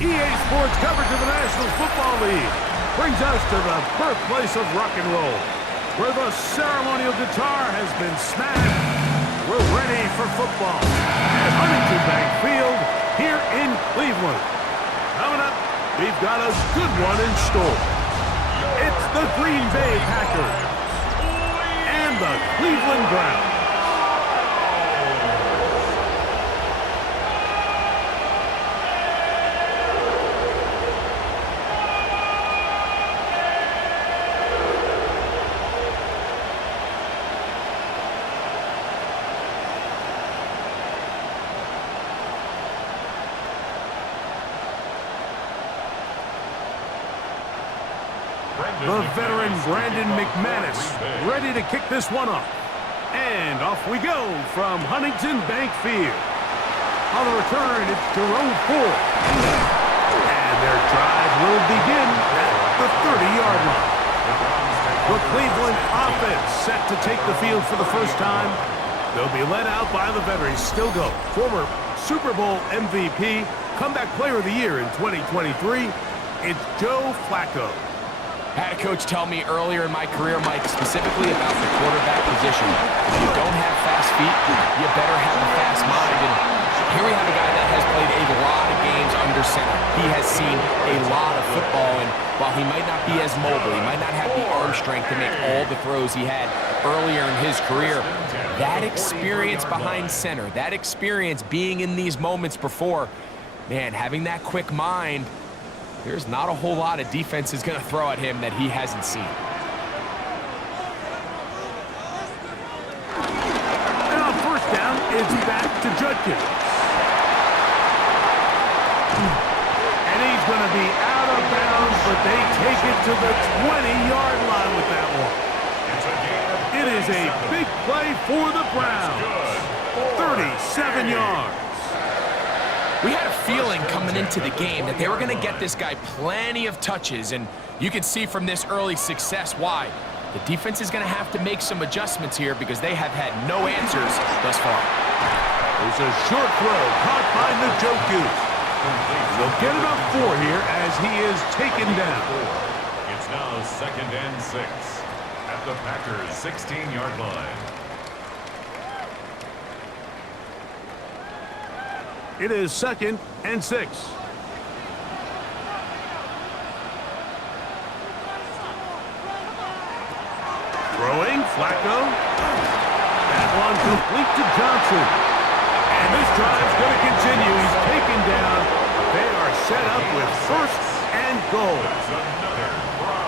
EA Sports coverage of the National Football League brings us to the birthplace of rock and roll, where the ceremonial guitar has been smashed. We're ready for football at Huntington Bank Field here in Cleveland. Coming up, we've got a good one in store. It's the Green Bay Packers and the Cleveland Browns. The veteran Brandon McManus ready to kick this one off. And off we go from Huntington Bank Field. On the return, it's Jerome Ford. And their drive will begin at the 30-yard line. The Cleveland offense set to take the field for the first time. They'll be led out by the veteran Stilgo, former Super Bowl MVP, comeback player of the year in 2023. It's Joe Flacco. I had a coach tell me earlier in my career, Mike, specifically about the quarterback position. If you don't have fast feet, you better have a fast mind. And here we have a guy that has played a lot of games under center. He has seen a lot of football, and while he might not be as mobile, he might not have the arm strength to make all the throws he had earlier in his career, that experience behind center, that experience being in these moments before, man, having that quick mind, there's not a whole lot of defense is going to throw at him that he hasn't seen. And on first down, it's back to Judkins. And he's going to be out of bounds, but they take it to the 20-yard line with that one. It is a big play for the Browns. 37 yards. We had a feeling coming into the game that they were going to get this guy plenty of touches, and you can see from this early success why. The defense is going to have to make some adjustments here because they have had no answers thus far. There's a short throw caught by Njoku. They'll get it up 4 here as he is taken down. It's now 2nd and 6 at the Packers' 16-yard line. It is 2nd and 6. Throwing, Flacco. That one complete to Johnson. And this drive's going to continue. He's taken down. They are set up with 1st and goal.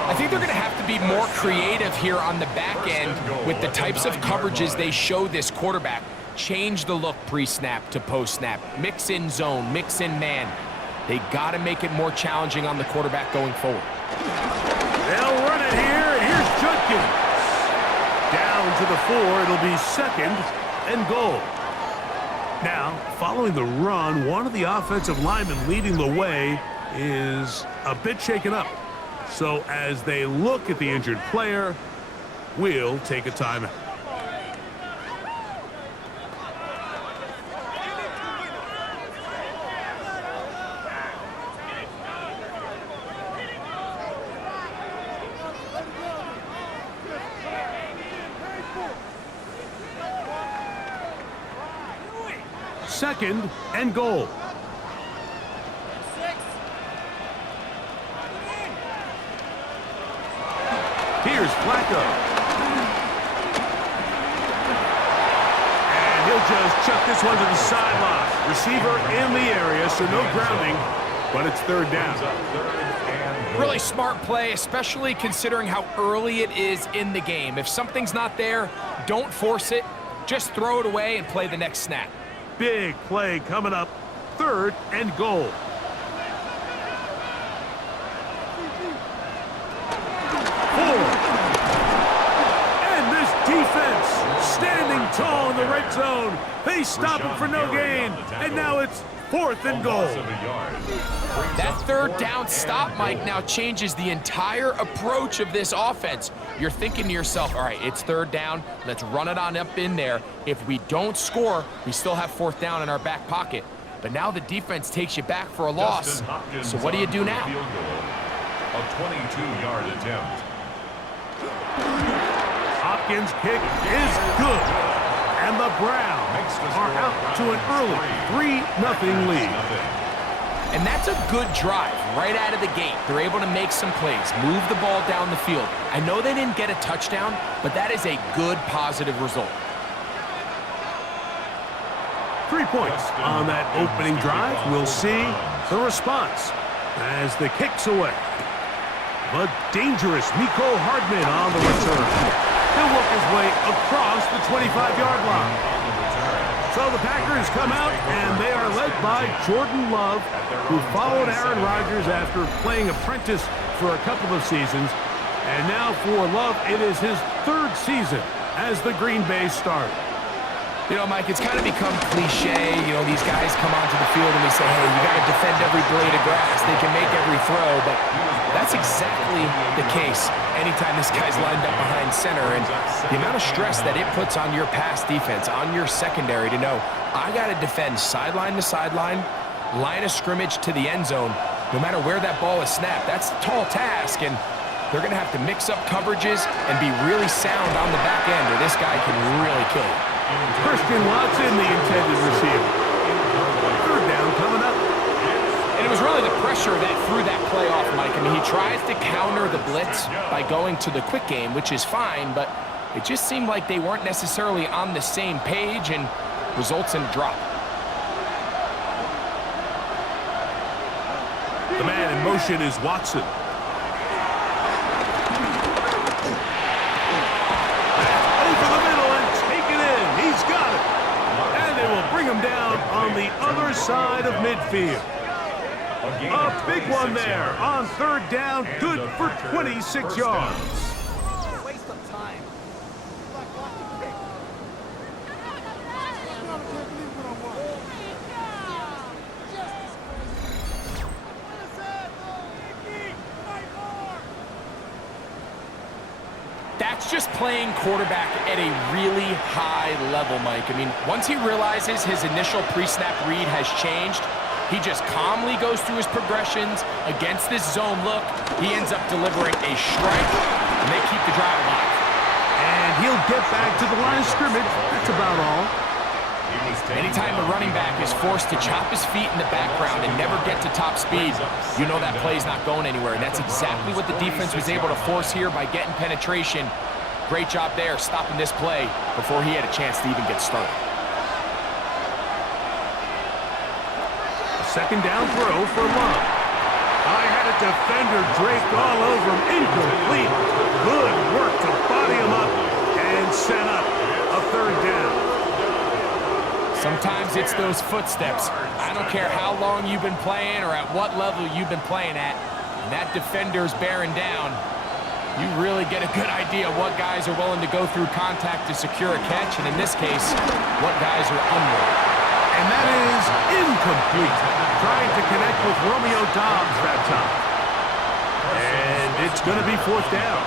I think they're going to have to be more creative here on the back end with the types of coverages they show this quarterback. Change the look pre-snap to post-snap. Mix in zone, mix in man. They got to make it more challenging on the quarterback going forward. They'll run it here, and here's Judkins. Down to the 4, it'll be 2nd and goal. Now, following the run, one of the offensive linemen leading the way is a bit shaken up. So as they look at the injured player, we'll take a timeout. Second and goal. Here's Flacco. And he'll just chuck this one to the sideline. Receiver in the area, so no grounding, but it's 3rd down. Really smart play, especially considering how early it is in the game. If something's not there, don't force it. Just throw it away and play the next snap. Big play coming up. 3rd and goal. And this defense standing tall in the red zone. They stop him for no gain. And now it's 4th and goal. That 3rd down stop, Mike, now changes the entire approach of this offense. You're thinking to yourself, all right, it's 3rd down. Let's run it on up in there. If we don't score, we still have 4th down in our back pocket. But now the defense takes you back for a loss. So what do you do now? Field goal, a 22-yard attempt. Hopkins' kick is good. And the Browns are out to an early 3-0 lead. And that's a good drive right out of the gate. They're able to make some plays, move the ball down the field. I know they didn't get a touchdown, but that is a good, positive result. 3 points on that opening drive. We'll see the response as the kick's away. But dangerous Miko Hardman on the return. He'll work his way across the 25-yard line. So the Packers come out, and they are led by Jordan Love, who followed Aaron Rodgers after playing apprentice for a couple of seasons. And now for Love, it is his 3rd season as the Green Bay starter. You know, Mike, it's kind of become cliche. You know, these guys come onto the field and they say, hey, you got to defend every blade of grass. They can make every throw, but that's exactly the case anytime this guy's lined up behind center. And the amount of stress that it puts on your pass defense, on your secondary to know, I got to defend sideline to sideline, line of scrimmage to the end zone, no matter where that ball is snapped. That's a tall task, and they're going to have to mix up coverages and be really sound on the back end, or this guy can really kill you. Christian Watson, the intended receiver. 3rd down coming up. And it was really the pressure that threw that play off, Mike. I mean, he tries to counter the blitz by going to the quick game, which is fine, but it just seemed like they weren't necessarily on the same page and results in a drop. The man in motion is Watson. Bring him down on the other side of midfield. A big one there on 3rd down, good for 26 yards. Waste of time. That's just playing quarterback at a really high level, Mike. I mean, once he realizes his initial pre-snap read has changed, he just calmly goes through his progressions against this zone look. He ends up delivering a strike, and they keep the drive alive. And he'll get back to the line of scrimmage. That's about all. Anytime the running back is forced to chop his feet in the background and never get to top speed, you know that play's not going anywhere. And that's exactly what the defense was able to force here by getting penetration. Great job there, stopping this play before he had a chance to even get started. A 2nd down throw for Love. I had a defender draped all over him. Incomplete. Good work to body him up and set up a 3rd down. Sometimes it's those footsteps. I don't care how long you've been playing or at what level you've been playing at. When that defender's bearing down, you really get a good idea of what guys are willing to go through contact to secure a catch, and in this case, what guys are unwilling. And that is incomplete. Trying to connect with Romeo Doubs that time. And it's going to be 4th down.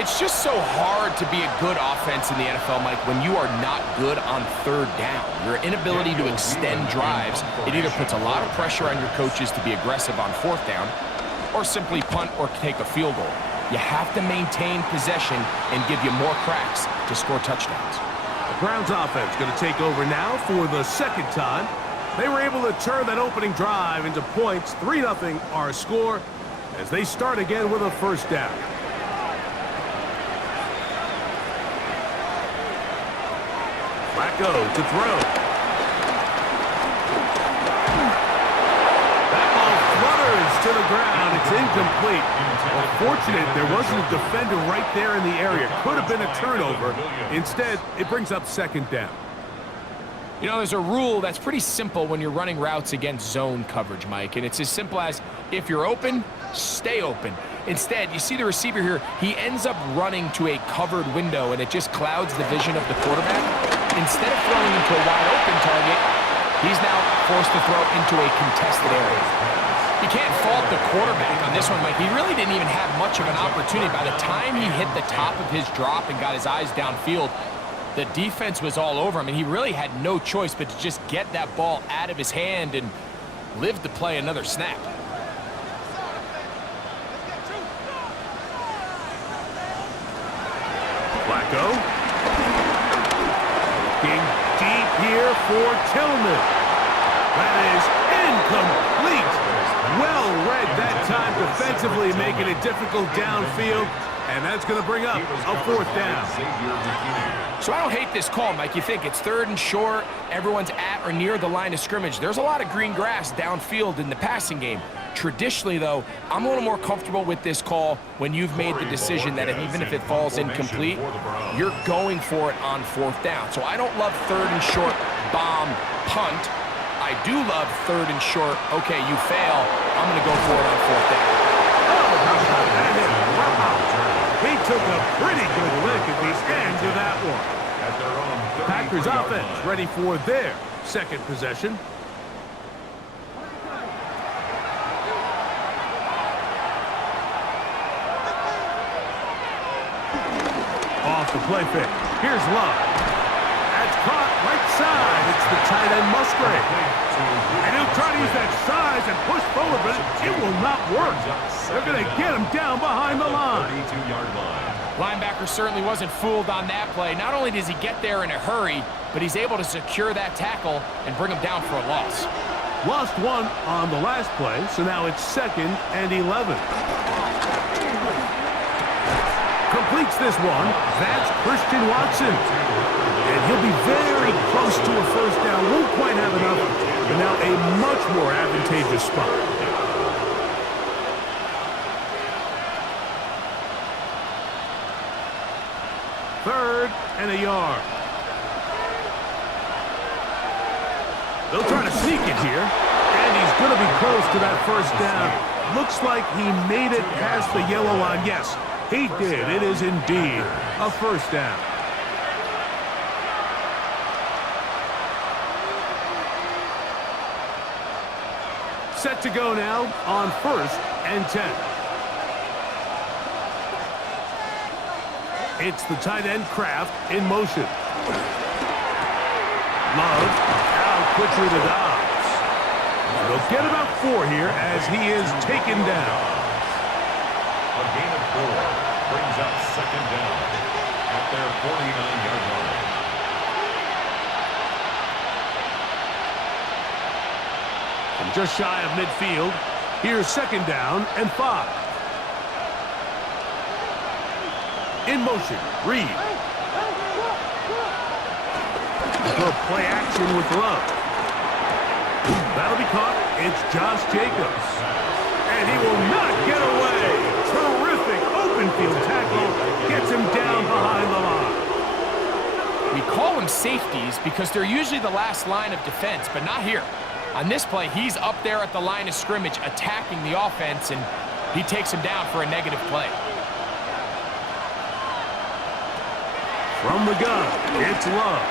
It's just so hard to be a good offense in the NFL, Mike, when you are not good on 3rd down. Your inability to extend drives, it either puts a lot of pressure on your coaches to be aggressive on 4th down or simply punt or take a field goal. You have to maintain possession and give you more cracks to score touchdowns. The Browns offense going to take over now for the 2nd time. They were able to turn that opening drive into points. 3-0 our score as they start again with a 1st down. Flacco to throw. That ball flutters to the ground. It's incomplete. Well, fortunate there wasn't a defender right there in the area. Could have been a turnover. Instead, it brings up 2nd down. You know, there's a rule that's pretty simple when you're running routes against zone coverage, Mike, and it's as simple as if you're open, stay open. Instead, you see the receiver here, he ends up running to a covered window, and it just clouds the vision of the quarterback. Instead of throwing into a wide-open target, he's now forced to throw into a contested area. You can't fault the quarterback on this one, Mike. He really didn't even have much of an opportunity. By the time he hit the top of his drop and got his eyes downfield, The defense was all over him, and he really had no choice but to just get that ball out of his hand and live to play another snap. Flacco. Looking deep here for Tillman. That is incomplete. Well read that time defensively, making it difficult downfield. And that's going to bring up a 4th down. So I don't hate this call, Mike. You think it's 3rd and short, everyone's at or near the line of scrimmage. There's a lot of green grass downfield in the passing game. Traditionally, though, I'm a little more comfortable with this call when you've made the decision that even if it falls incomplete, you're going for it on 4th down. So I don't love 3rd and short, bomb, punt. I do love 3rd and short, okay, you fail, I'm going to go for it on 4th down. He took a pretty good lick at the end of that one. Packers offense ready for their 2nd possession. Off the play fake. Here's Love. That's caught right side. It's the tight end Musgrave. And he'll try to use that size and push forward, but it will not work. They're going to get him down behind the line. Linebacker certainly wasn't fooled on that play. Not only does he get there in a hurry, but he's able to secure that tackle and bring him down for a loss. Lost 1 on the last play, so now it's 2nd and 11. Completes this one. That's Christian Watson. And he'll be very close to a 1st down. Won't quite have enough, but now a much more advantageous spot. Third and a yard. They'll try to sneak it here. And he's going to be close to that 1st down. Looks like he made it past the yellow line. Yes, he did. It is indeed a 1st down. Set to go now on 1st and 10. It's the tight end Kraft in motion. Love out quickly to Dobbs. They'll get about 4 here as he is taken down. A gain of 4 brings up 2nd down at their 49-yard line. From just shy of midfield, here's 2nd down and 5. In motion, Reed. Throw play action with Love. That'll be caught. It's Josh Jacobs. And he will not get away. Terrific open field tackle. Gets him down behind the line. We call them safeties because they're usually the last line of defense, but not here. On this play, he's up there at the line of scrimmage attacking the offense, and he takes him down for a negative play. From the gun, it's Love.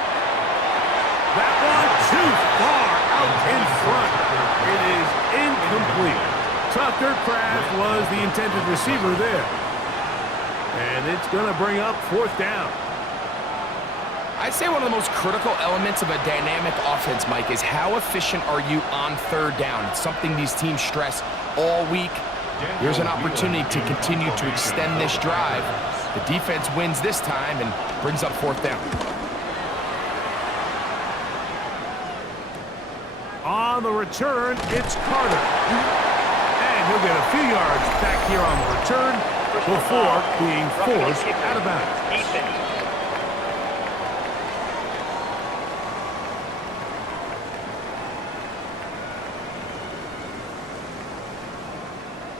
That one too far out in front. It is incomplete. Tucker Kraft was the intended receiver there. And it's going to bring up 4th down. I'd say one of the most critical elements of a dynamic offense, Mike, is how efficient are you on 3rd down. It's something these teams stress all week. Here's an opportunity to continue to extend this drive. The defense wins this time and brings up 4th down. On the return, it's Carter. And he'll get a few yards back here on the return before being forced out of bounds.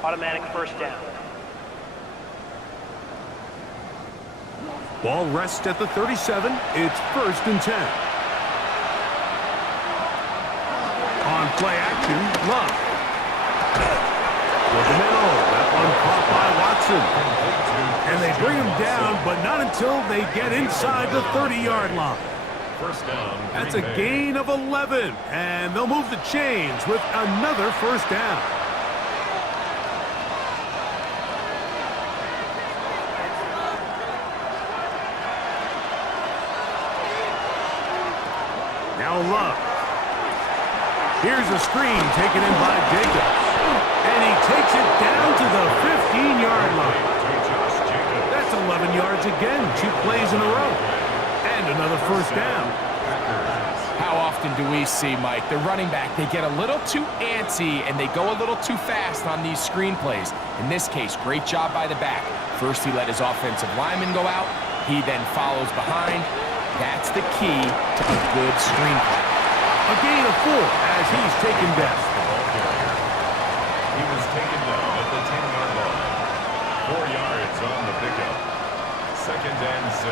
Automatic 1st down. Ball rests at the 37. It's 1st and 10. On play action, Love. With the middle, that one caught by Watson. And they bring him down, but not until they get inside the 30-yard line. 1st down. That's a gain of 11, and they'll move the chains with another 1st down. Now Love. Here's a screen taken in by Jacobs. And he takes it down to the 15-yard line. That's 11 yards again, 2 plays in a row. And another first down. How often do we see, Mike, the running back, they get a little too antsy and they go a little too fast on these screen plays. In this case, great job by the back. First, he let his offensive lineman go out. He then follows behind. That's the key to a good screen play. A gain of 4 as he's taken down. He was taken down at the 10-yard line. 4 yards on the pickup. 2nd and 6.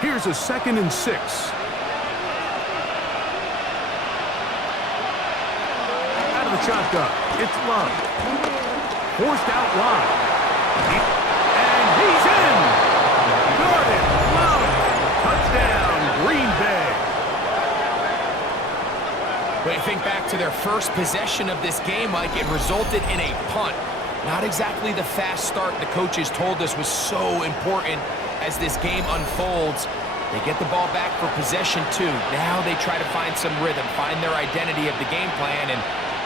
Here's a 2nd and 6. Out of the shotgun, it's Love. Forced out wide. And he's in! Jordan Love! Touchdown, Green Bay! When you think back to their first possession of this game, Mike, it resulted in a punt. Not exactly the fast start the coaches told us was so important as this game unfolds. They get the ball back for possession 2. Now they try to find some rhythm, find their identity of the game plan, and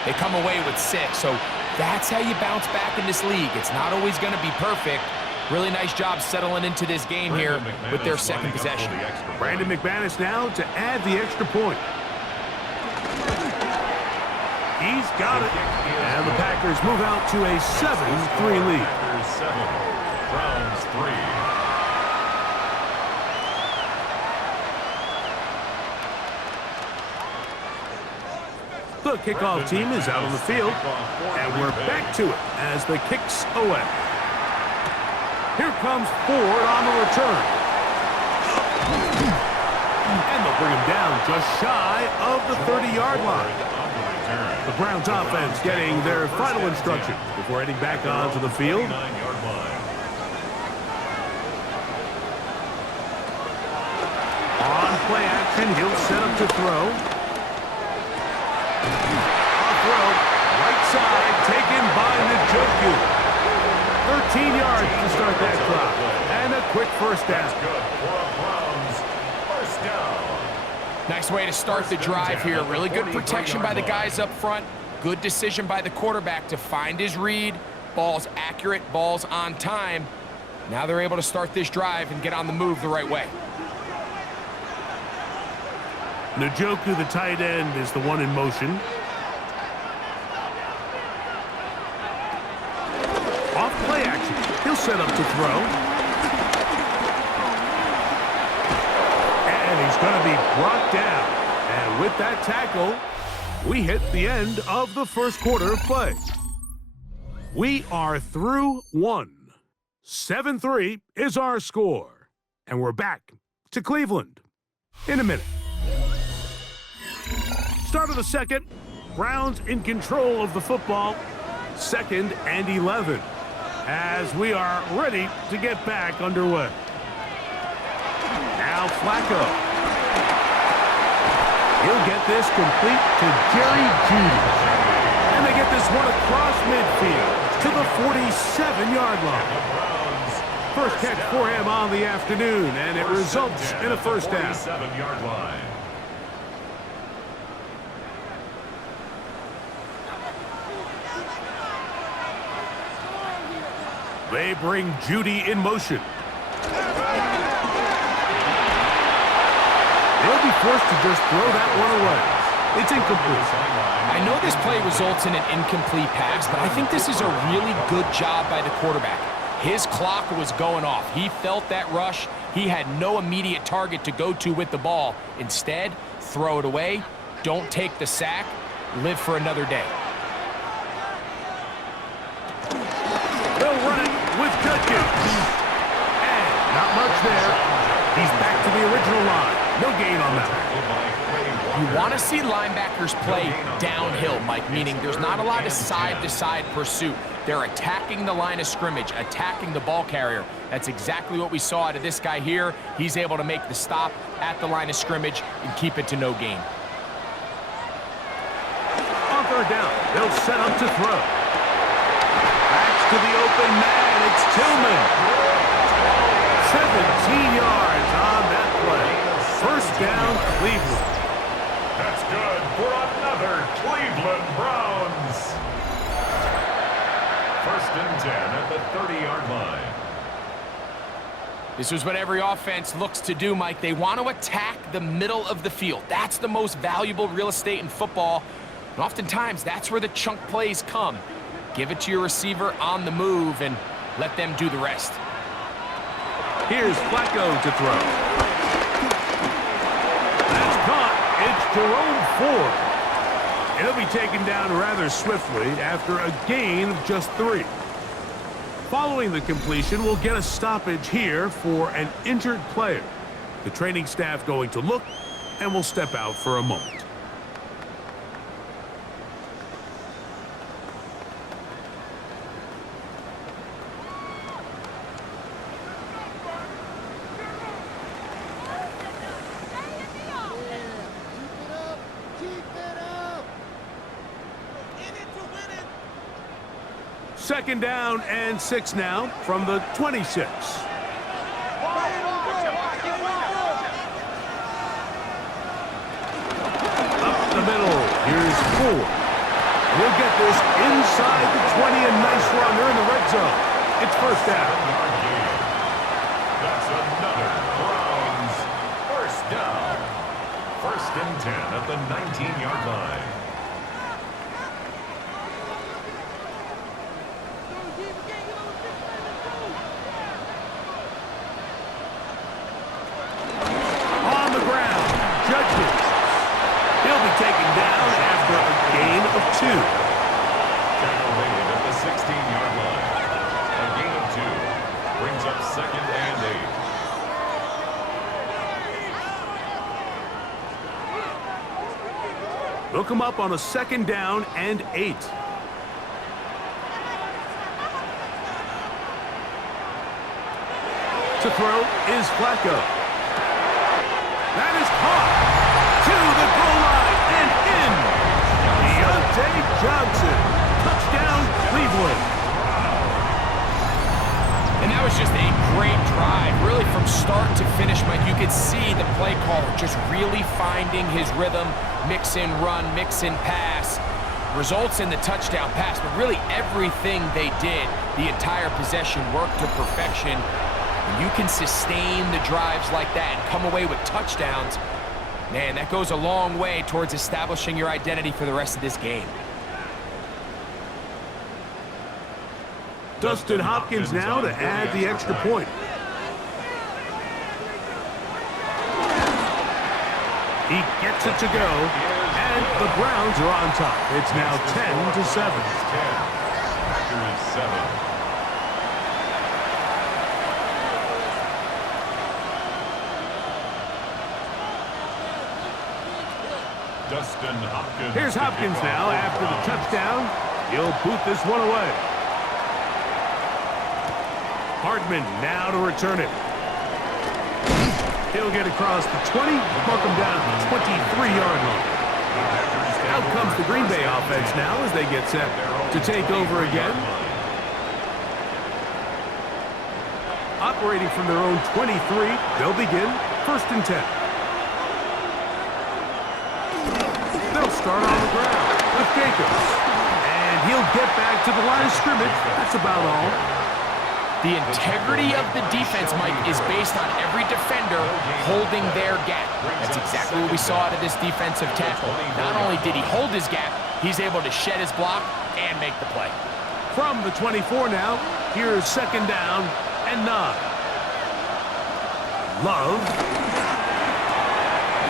they come away with 6. So that's how you bounce back in this league. It's not always going to be perfect. Really nice job settling into this game here with their second possession. Brandon McManus now to add the extra point. He's got it. And the Packers move out to a 7-3 lead. Packers 7, Browns 3. The kickoff team is out on the field, and we're back to it as the kick's away. Here comes Ford on the return. And they'll bring him down just shy of the 30-yard line. The Browns offense getting their final instruction before heading back onto the field. On play action, he'll set up to throw. Right side, taken by Njoku. 13 yards to start that clock. And a quick first down. Nice way to start the drive here. Really good protection by the guys up front. Good decision by the quarterback to find his read. Ball's accurate, ball's on time. Now they're able to start this drive and get on the move the right way. Njoku, the tight end, is the one in motion. Off play action. He'll set up to throw. And he's going to be brought down. And with that tackle, we hit the end of the first quarter of play. We are through 1. 7-3 is our score. And we're back to Cleveland in a minute. Start of the second. Browns in control of the football. 2nd and 11. As we are ready to get back underway. Now Flacco. He'll get this complete to Jerry Jeudy. And they get this one across midfield to the 47-yard line. First catch for him on the afternoon, and it results in a first down. 47-yard line. They bring Jeudy in motion. They'll be forced to just throw that one away. It's incomplete. I know this play results in an incomplete pass, but I think this is a really good job by the quarterback. His clock was going off. He felt that rush. He had no immediate target to go to with the ball. Instead, throw it away. Don't take the sack. Live for another day. They'll run it with Judkins. And not much there. He's back to the original line. No gain on that. You want to see linebackers play downhill, Mike, meaning there's not a lot of side-to-side pursuit. They're attacking the line of scrimmage, attacking the ball carrier. That's exactly what we saw out of this guy here. He's able to make the stop at the line of scrimmage and keep it to no gain. On third down, they'll set up to throw. Backs to the open man. It's Tillman. 17 yards on that play. First down, Cleveland. That's good for another Cleveland Browns. First and 10 at the 30-yard line. This is what every offense looks to do, Mike. They want to attack the middle of the field. That's the most valuable real estate in football. And oftentimes, that's where the chunk plays come. Give it to your receiver on the move and let them do the rest. Here's Flacco to throw. That's caught. It's Jerome Ford. He'll be taken down rather swiftly after a gain of just 3. Following the completion, we'll get a stoppage here for an injured player. The training staff going to look, and will step out for a moment. Second down and 6 now from the 26. Up the middle, here's Ford. He'll get this inside the 20, a nice run. They're in the red zone. It's first down. That's another Browns first down. First and 10 at the 19-yard line. Taken down after a gain of 2. Tackle made at the 16-yard line. A gain of 2 brings up second and 8. They'll come up on a second down and 8. To throw is Flacco. That is caught to the goal line. Johnson, touchdown, Cleveland. And that was just a great drive, really from start to finish, Mike. You could see the play caller just really finding his rhythm, mix in run, mix in pass. Results in the touchdown pass, but really everything they did, the entire possession worked to perfection. And you can sustain the drives like that and come away with touchdowns. Man, that goes a long way towards establishing your identity for the rest of this game. Dustin Hopkins now to add the extra point. He gets it to go, and the Browns are on top. It's now 10-7. After is 7. Dustin Hopkins. Here's Hopkins now after the touchdown. He'll boot this one away. Hardman now to return it. He'll get across the 20, mark him down to the 23-yard line. Out comes the Green Bay offense now as they get set to take over again. Operating from their own 23, they'll begin first and 10. They'll start on the ground with Jacobs. And he'll get back to the line of scrimmage. That's about all. The integrity of the defense, Mike, is based on every defender holding their gap. That's exactly what we saw out of this defensive tackle. Not only did he hold his gap, he's able to shed his block and make the play. From the 24 now, here's second down and 9. Love.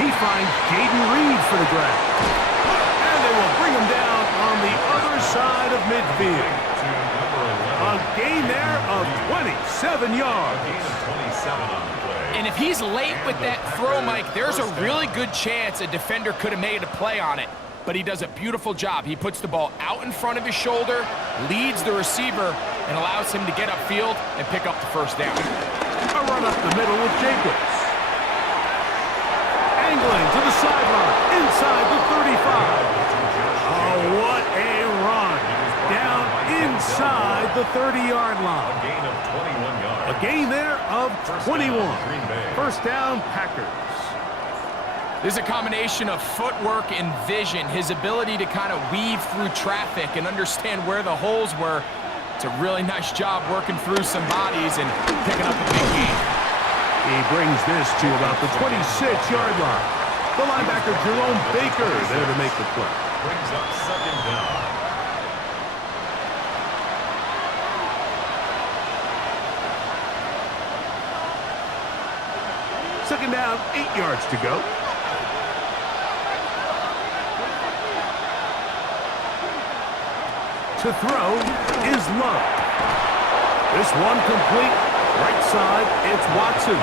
He finds Jaden Reed for the grab. And they will bring him down on the other side of midfield. A gain there of 27 yards. And if he's late with that throw, Mike, there's a really good chance a defender could have made a play on it. But he does a beautiful job. He puts the ball out in front of his shoulder, leads the receiver, and allows him to get upfield and pick up the first down. A run up the middle with Jacobs. Angling to the sideline, inside the 35. Oh, what a run. Down inside the 30-yard line. A gain of 21 yards. A gain there of 21. Green Bay. First down, Packers. This is a combination of footwork and vision, his ability to kind of weave through traffic and understand where the holes were. It's a really nice job working through some bodies and picking up a big gain. He brings this to about the 26-yard line. The linebacker, Jerome Baker, there to make the play. Brings up second down. Second down, 8 yards to go. To throw is Love. This one complete. Right side, it's Watson.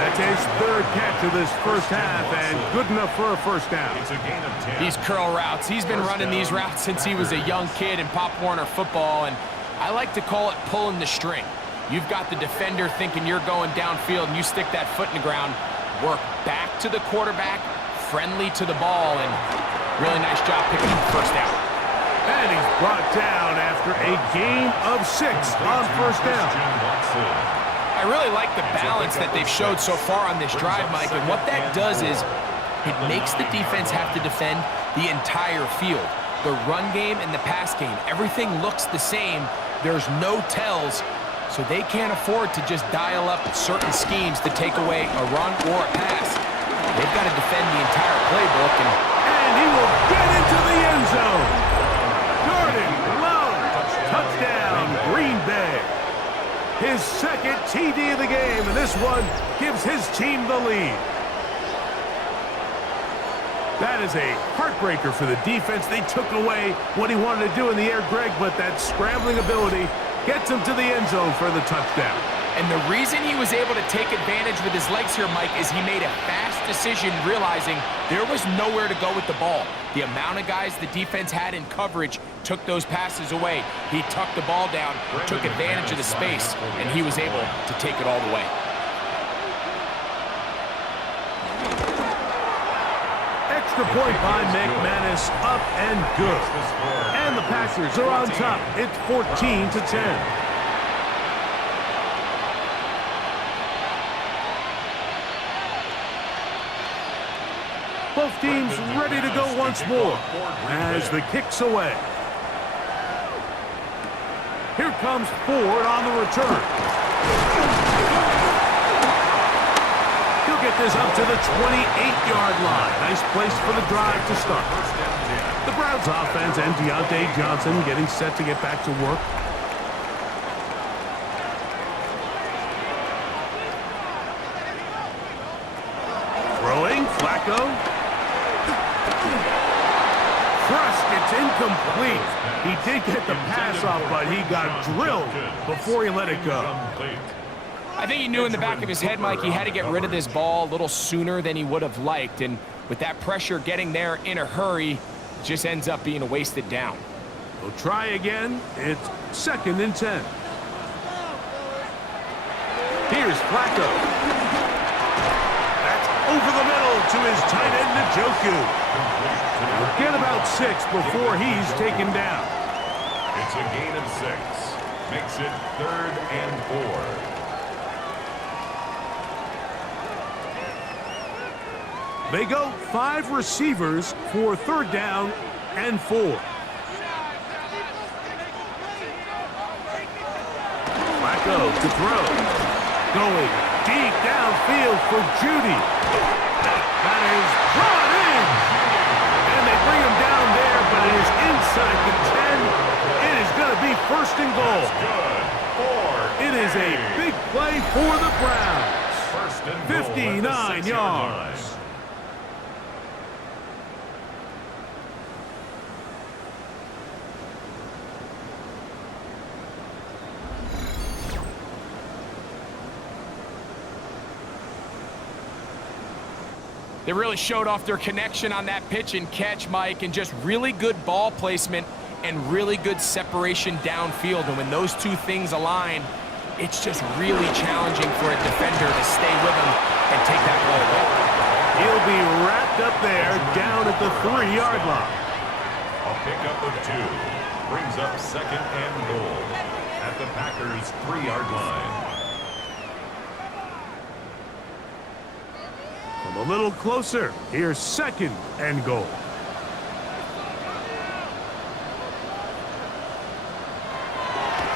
That's his third catch of this first half, and good enough for a first down. It's a gain of 10. These curl routes, he's been running these routes since he was a young kid in Pop Warner football, and I like to call it pulling the string. You've got the defender thinking you're going downfield, and you stick that foot in the ground, work back to the quarterback, friendly to the ball, and really nice job picking up the first down. And he's brought down after a gain of 6 on first down. I really like the balance that they've showed so far on this drive, Mike, and what that does is it makes the defense have to defend the entire field. The run game and the pass game, everything looks the same. There's no tells, so they can't afford to just dial up certain schemes to take away a run or a pass. They've got to defend the entire playbook, and he will get into the end zone. Jordan Love, touchdown, Green Bay. His second TD of the game, and this one gives his team the lead. That is a heartbreaker for the defense. They took away what he wanted to do in the air, Greg, but that scrambling ability gets him to the end zone for the touchdown. And the reason he was able to take advantage with his legs here, Mike, is he made a fast decision realizing there was nowhere to go with the ball. The amount of guys the defense had in coverage took those passes away. He tucked the ball down, took advantage of the space, and he was able to take it all the way. Extra point by McManus, up and good. And the Packers are on top. It's 14-10. Both teams ready to go once more as the kick's away. Here comes Ford on the return. He'll get this up to the 28-yard line. Nice place for the drive to start. The Browns offense and Deontay Johnson getting set to get back to work. Throwing, Flacco. It's incomplete. He did get the pass off, but he got drilled before he let it go. I think he knew in the back of his head, Mike, he had to get rid of this ball a little sooner than he would have liked. And with that pressure getting there in a hurry, it just ends up being a wasted down. We'll try again. It's 2nd and 10. Here's Flacco. That's over the middle to his tight end, Njoku. He'll get about 6 before he's taken down. It's a gain of 6. Makes it 3rd and 4. They go 5 receivers for 3rd down and 4. Flacco to throw. Going deep downfield for Judy. That is brought in. And they bring him down there, but it is inside the 10. It is going to be 1st and goal. It is a big play for the Browns. 59 yards. They really showed off their connection on that pitch and catch, Mike, and just really good ball placement and really good separation downfield. And when those two things align, it's just really challenging for a defender to stay with him and take that ball away. He'll be wrapped up there down at the 3-yard line. A pickup of 2 brings up 2nd and goal at the Packers' 3-yard line. Come a little closer. Here's 2nd and goal.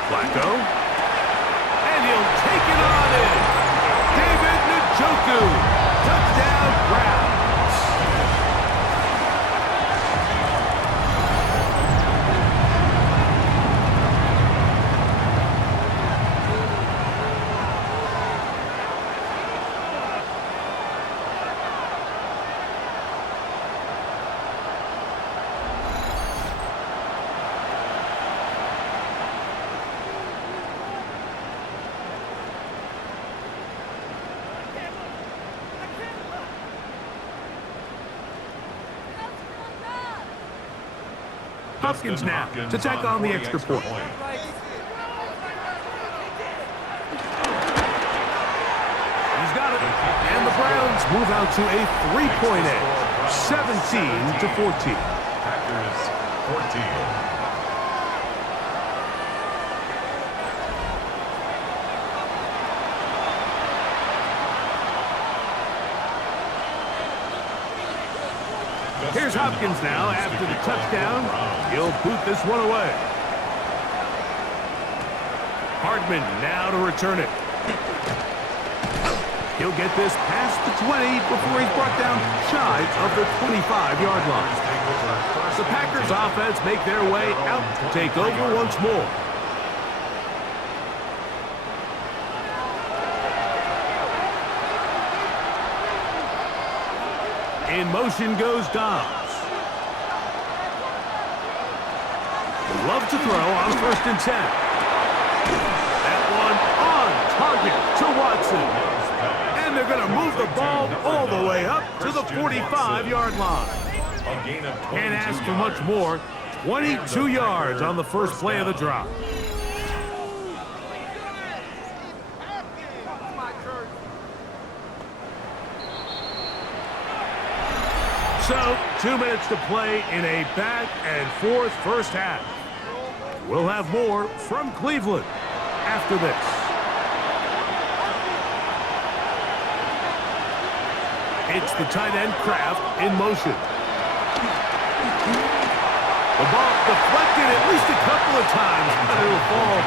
Flacco. And he'll take it on in. David Njoku. Touchdown, Browns. Hopkins now to tack on the extra point. He's got it. And the Browns move out to a 3-point edge, 17-14. Packers 14. Here's Hopkins now after the touchdown. He'll boot this one away. Hardman now to return it. He'll get this past the 20 before he's brought down shy of the 25-yard line. The Packers offense make their way out to take over once more. In motion goes Dobbs. Love to throw on 1st and 10. That one on target to Watson. And they're going to move the ball all the way up to the 45-yard line. Can't ask for much more. 22 yards on the first play of the drive. So, 2 minutes to play in a back-and-forth first half. We'll have more from Cleveland after this. It's the tight end Kraft in motion. The ball deflected at least a couple of times, but it'll fall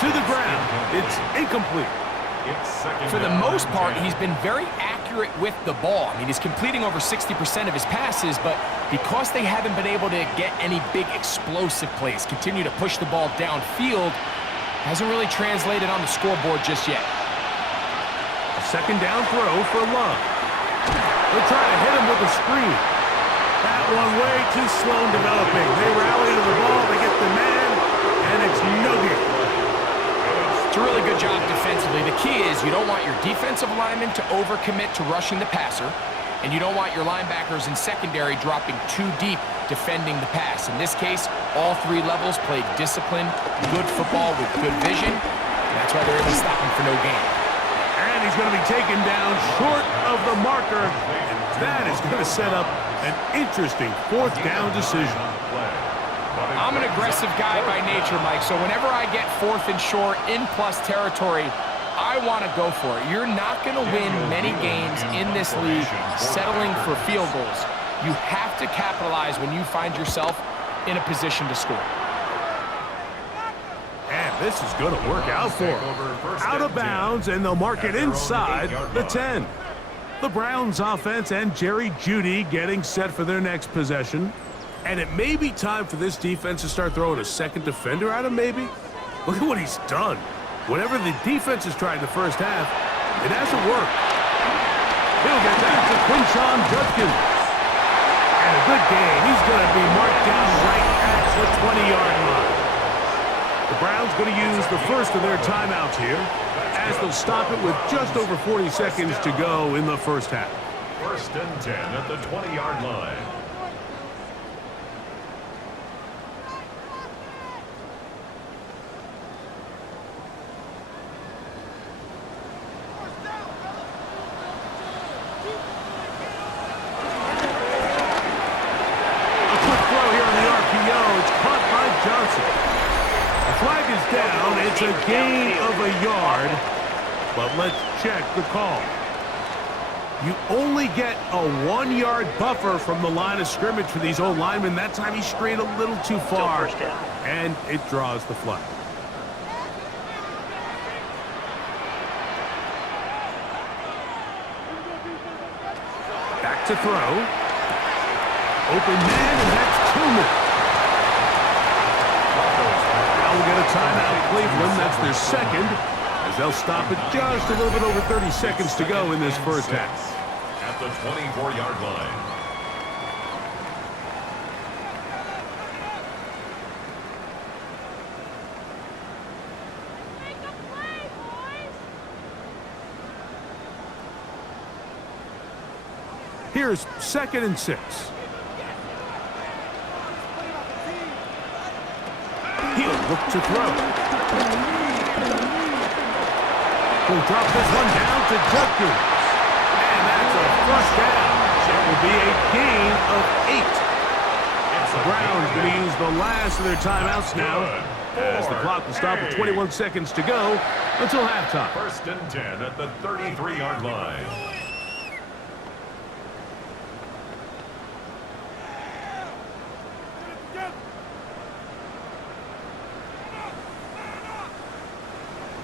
to the ground. It's incomplete. For the most part, he's been very accurate with the ball. I mean, he's completing over 60% of his passes, but because they haven't been able to get any big explosive plays, continue to push the ball downfield, hasn't really translated on the scoreboard just yet. A 2nd down throw for Love. They'll try to hit him with a screen. That one way too slow in developing. They rally to the ball, they get the man, and it's no good. It's a really good job defensively. The key is you don't want your defensive linemen to overcommit to rushing the passer, and you don't want your linebackers in secondary dropping too deep defending the pass. In this case, all 3 levels played disciplined, good football with good vision. And that's why they're able to stop him for no gain. And he's going to be taken down short of the marker, and that is going to set up an interesting 4th down decision. I'm an aggressive guy by nature, Mike, so whenever I get 4th and short in plus territory, I want to go for it. You're not going to win many games in this league settling for field goals. You have to capitalize when you find yourself in a position to score. And this is going to work out for him. Out of bounds, and they'll mark it inside the 10. The Browns offense and Jerry Jeudy getting set for their next possession. And it may be time for this defense to start throwing a 2nd defender at him, maybe. Look at what he's done. Whatever the defense has tried in the first half, it hasn't worked. He'll get back to Quinshawn Judkins. And a good game. He's going to be marked down right at the 20-yard line. The Browns going to use the first of their timeouts here, as they'll stop it with just over 40 seconds to go in the first half. 1st and 10 at the 20-yard line. Flag is down. It's a gain of a yard, but let's check the call. You only get a 1-yard buffer from the line of scrimmage for these old linemen. That time he strayed a little too far, and it draws the flag. Back to throw. Open man, and that's Tillman. Now we'll get a timeout, Cleveland. That's their second, as they'll stop it just a little bit over 30 seconds to go in this first half. At the 24-yard line. Here's 2nd and 6. He'll look to throw. He'll drop this one down to Judkins. And that's a first down. That will be a gain of 8. The Browns going to use the last of their timeouts now, as the clock will stop with 21 seconds to go until halftime. 1st and 10 at the 33-yard line.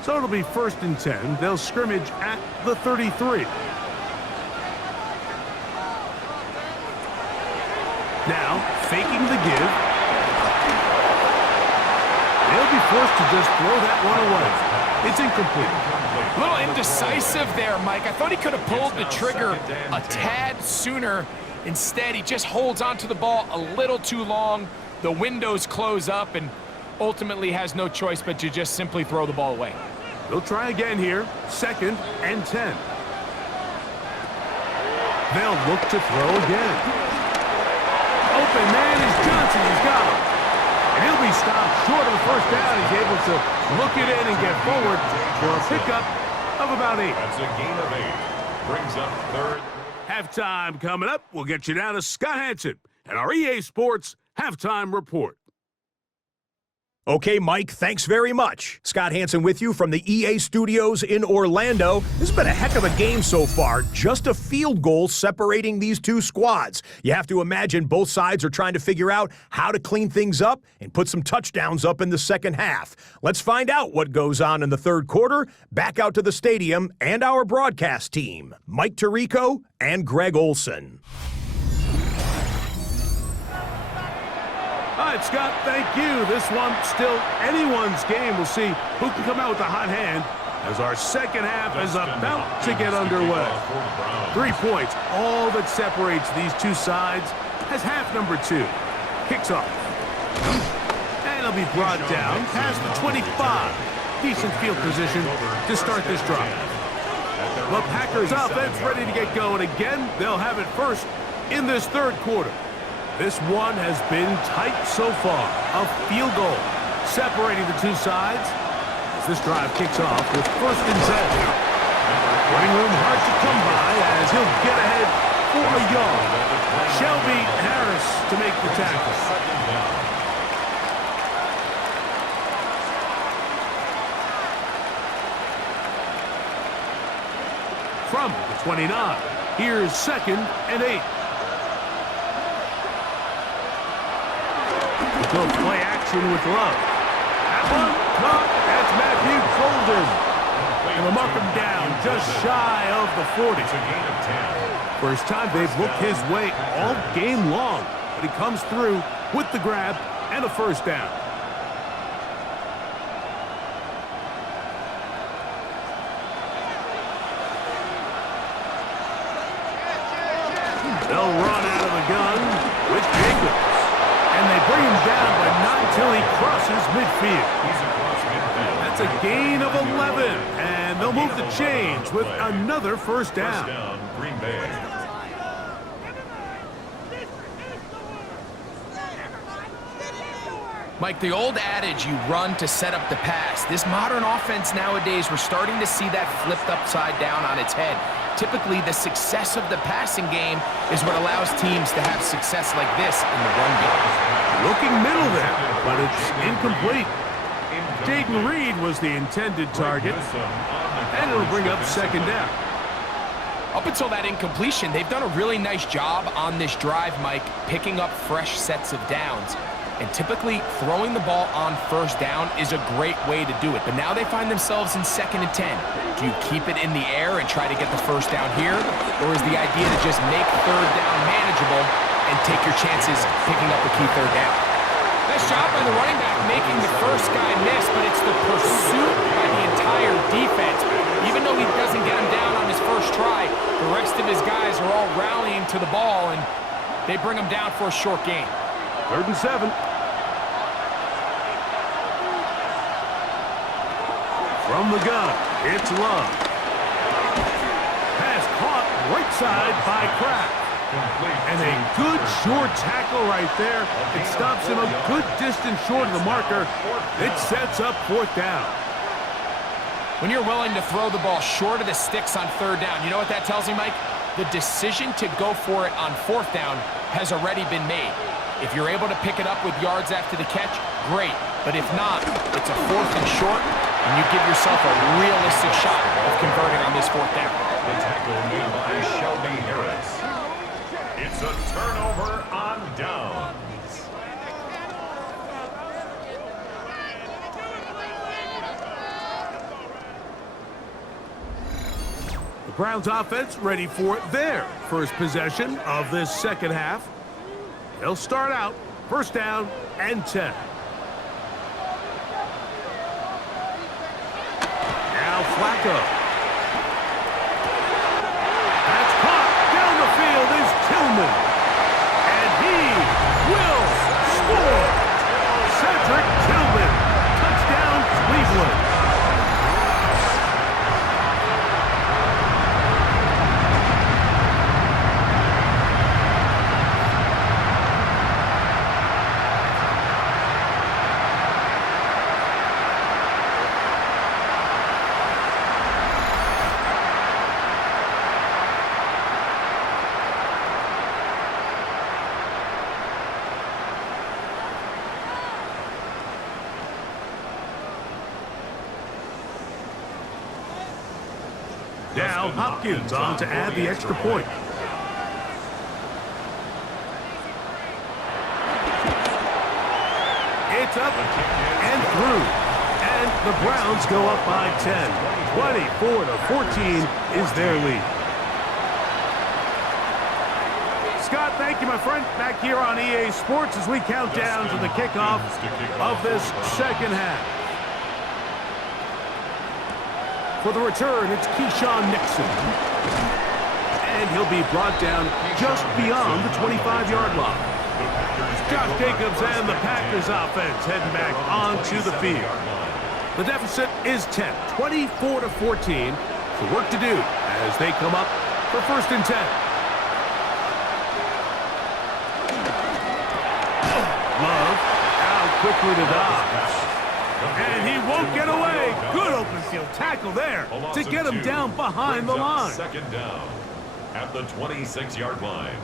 So it'll be 1st and 10. They'll scrimmage at the 33. Now, faking the give. They'll be forced to just throw that one away. It's incomplete. A little indecisive there, Mike. I thought he could have pulled the trigger a tad sooner. Instead, he just holds onto the ball a little too long. The windows close up, and ultimately has no choice but to just simply throw the ball away. They'll try again here. 2nd and 10. They'll look to throw again. Open man is Johnson. He's got him. And he'll be stopped short of the first down. He's able to look it in and get forward for a pickup of about 8. That's a gain of 8. Brings up 3rd. Halftime coming up. We'll get you down to Scott Hanson and our EA Sports Halftime Report. Okay, Mike, thanks very much. Scott Hanson with you from the EA Studios in Orlando. This has been a heck of a game so far. Just a field goal separating these two squads. You have to imagine both sides are trying to figure out how to clean things up and put some touchdowns up in the second half. Let's find out what goes on in the third quarter. Back out to the stadium and our broadcast team, Mike Tirico and Greg Olson. All right, Scott, thank you. This one still anyone's game. We'll see who can come out with the hot hand as our second half is about to get underway. 3 points, all that separates these two sides as half number 2 kicks off. And it'll be brought down past the 25. Decent field position to start this drive. The Packers offense ready to get going again. They'll have it first in this third quarter. This one has been tight so far. A field goal separating the two sides as this drive kicks off with 1st and 10. Running room hard to come by as he'll get ahead for a yard. Shelby Harris to make the tackle. From the 29, here's 2nd and 8. Go play action with Love. That one caught. That's Matthew Golden. And we'll mark him down just shy of the 40. It's a gain of 10. First time they've looked his way all game long, but he comes through with the grab and a first down. They'll run out of the gun with Jacobs. And they bring him down, but not until he crosses midfield. He's across midfield. That's a gain of 11, and they'll move the chains with another first down. First down, Green Bay. Mike, the old adage, you run to set up the pass. This modern offense nowadays, we're starting to see that flipped upside down on its head. Typically, the success of the passing game is what allows teams to have success like this in the run game. Looking middle there, but it's incomplete. Jaden Reed was the intended target, and it'll bring up 2nd down. Up until that incompletion, they've done a really nice job on this drive, Mike, picking up fresh sets of downs. And typically, throwing the ball on first down is a great way to do it. But now they find themselves in 2nd and 10. Do you keep it in the air and try to get the first down here? Or is the idea to just make 3rd down manageable and take your chances picking up a key 3rd down? Nice job by the running back making the first guy miss, but it's the pursuit by the entire defense. Even though he doesn't get him down on his first try, the rest of his guys are all rallying to the ball, and they bring him down for a short gain. 3rd and 7. From the gun, it's Love. Pass caught right side by Kraft. And a good short tackle right there. It stops him a good distance short of the marker. It sets up 4th down. When you're willing to throw the ball short of the sticks on 3rd down, you know what that tells me, Mike? The decision to go for it on 4th down has already been made. If you're able to pick it up with yards after the catch, great. But if not, it's a 4th and short, and you give yourself a realistic shot of converting on this 4th down. The tackle made by Shelby Harris. It's a turnover on downs. The Browns offense ready for their first possession of this 2nd half. They'll start out 1st down and 10. Now Flacco. That's caught. Down the field is Tillman. And he will score. Cedric Tillman. Touchdown, Cleveland. Now Hopkins on to add the extra point. It's up and through. And the Browns go up by 10. 24-14 is their lead. Scott, thank you, my friend. Back here on EA Sports as we count down to the kickoff of this 2nd half. For the return, it's Keyshawn Nixon. And he'll be brought down just beyond the 25-yard line. Josh Jacobs and the Packers offense heading back onto the field. The deficit is 10, 24-14. So work to do as they come up for 1st and 10. Love out quickly to Dobbs. And he won't get away. Good open field tackle there to get him down behind the line. 2nd down at the 26-yard line.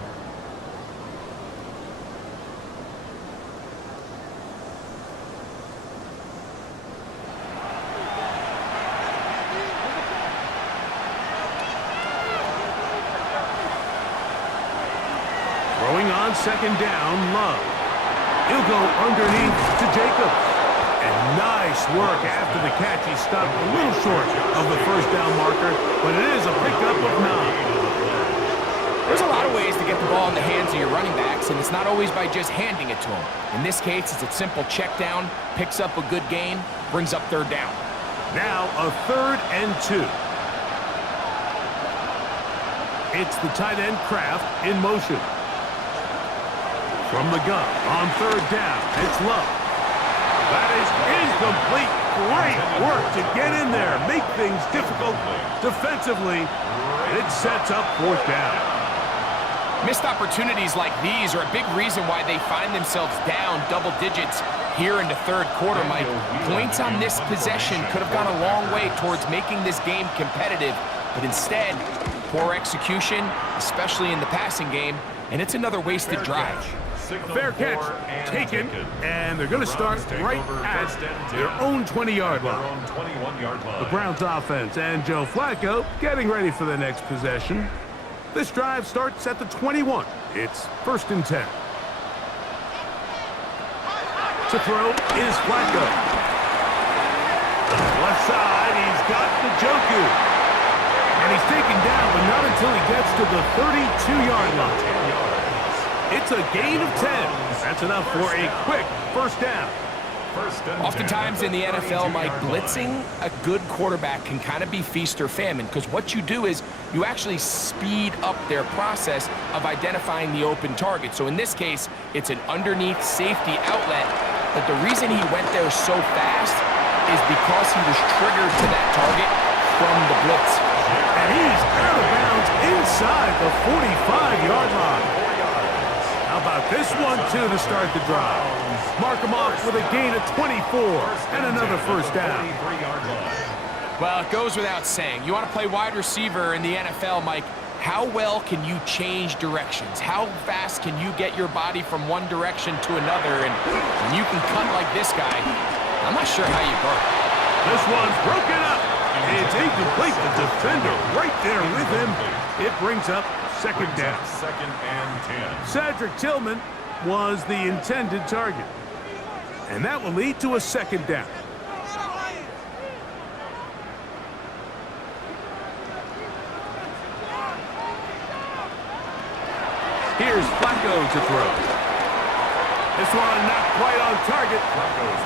Throwing on 2nd down, Love. He'll go underneath to Jacobs. And nice work after the catch. He stopped a little short of the 1st down marker, but it is a pickup of 9. There's a lot of ways to get the ball in the hands of your running backs, and it's not always by just handing it to them. In this case, it's a simple check down, picks up a good gain, brings up 3rd down. Now a 3rd and 2. It's the tight end Kraft in motion. From the gun on 3rd down, it's Love. That is incomplete. Great work to get in there, make things difficult defensively. It sets up 4th down. Missed opportunities like these are a big reason why they find themselves down double digits here in the 3rd quarter, Mike. Points on this possession could have gone a long way towards making this game competitive, but instead, poor execution, especially in the passing game, and it's another wasted drive. Fair catch taken, and they're going to start right at their own 20-yard line. The Browns offense and Joe Flacco getting ready for the next possession. This drive starts at the 21. It's 1st and 10. To throw is Flacco. Left side, he's got Njoku. And he's taken down, but not until he gets to the 32-yard line. It's a gain of 10. That's enough for a quick first down. Oftentimes in the NFL, Mike, blitzing a good quarterback can kind of be feast or famine, because what you do is you actually speed up their process of identifying the open target. So in this case, it's an underneath safety outlet, but the reason he went there so fast is because he was triggered to that target from the blitz. And he's out of bounds inside the 45-yard line. How about this one, too, to start the drive? Mark him off with a gain of 24 and another first down. Well, it goes without saying. You want to play wide receiver in the NFL, Mike, how well can you change directions? How fast can you get your body from one direction to another? And when you can cut like this guy, I'm not sure how you guard it. This one's broken up. It's incomplete. The defender right there with him. It brings up second down. 2nd and 10. Cedric Tillman was the intended target. And that will lead to a second down. Here's Flacco to throw. This one not quite on target.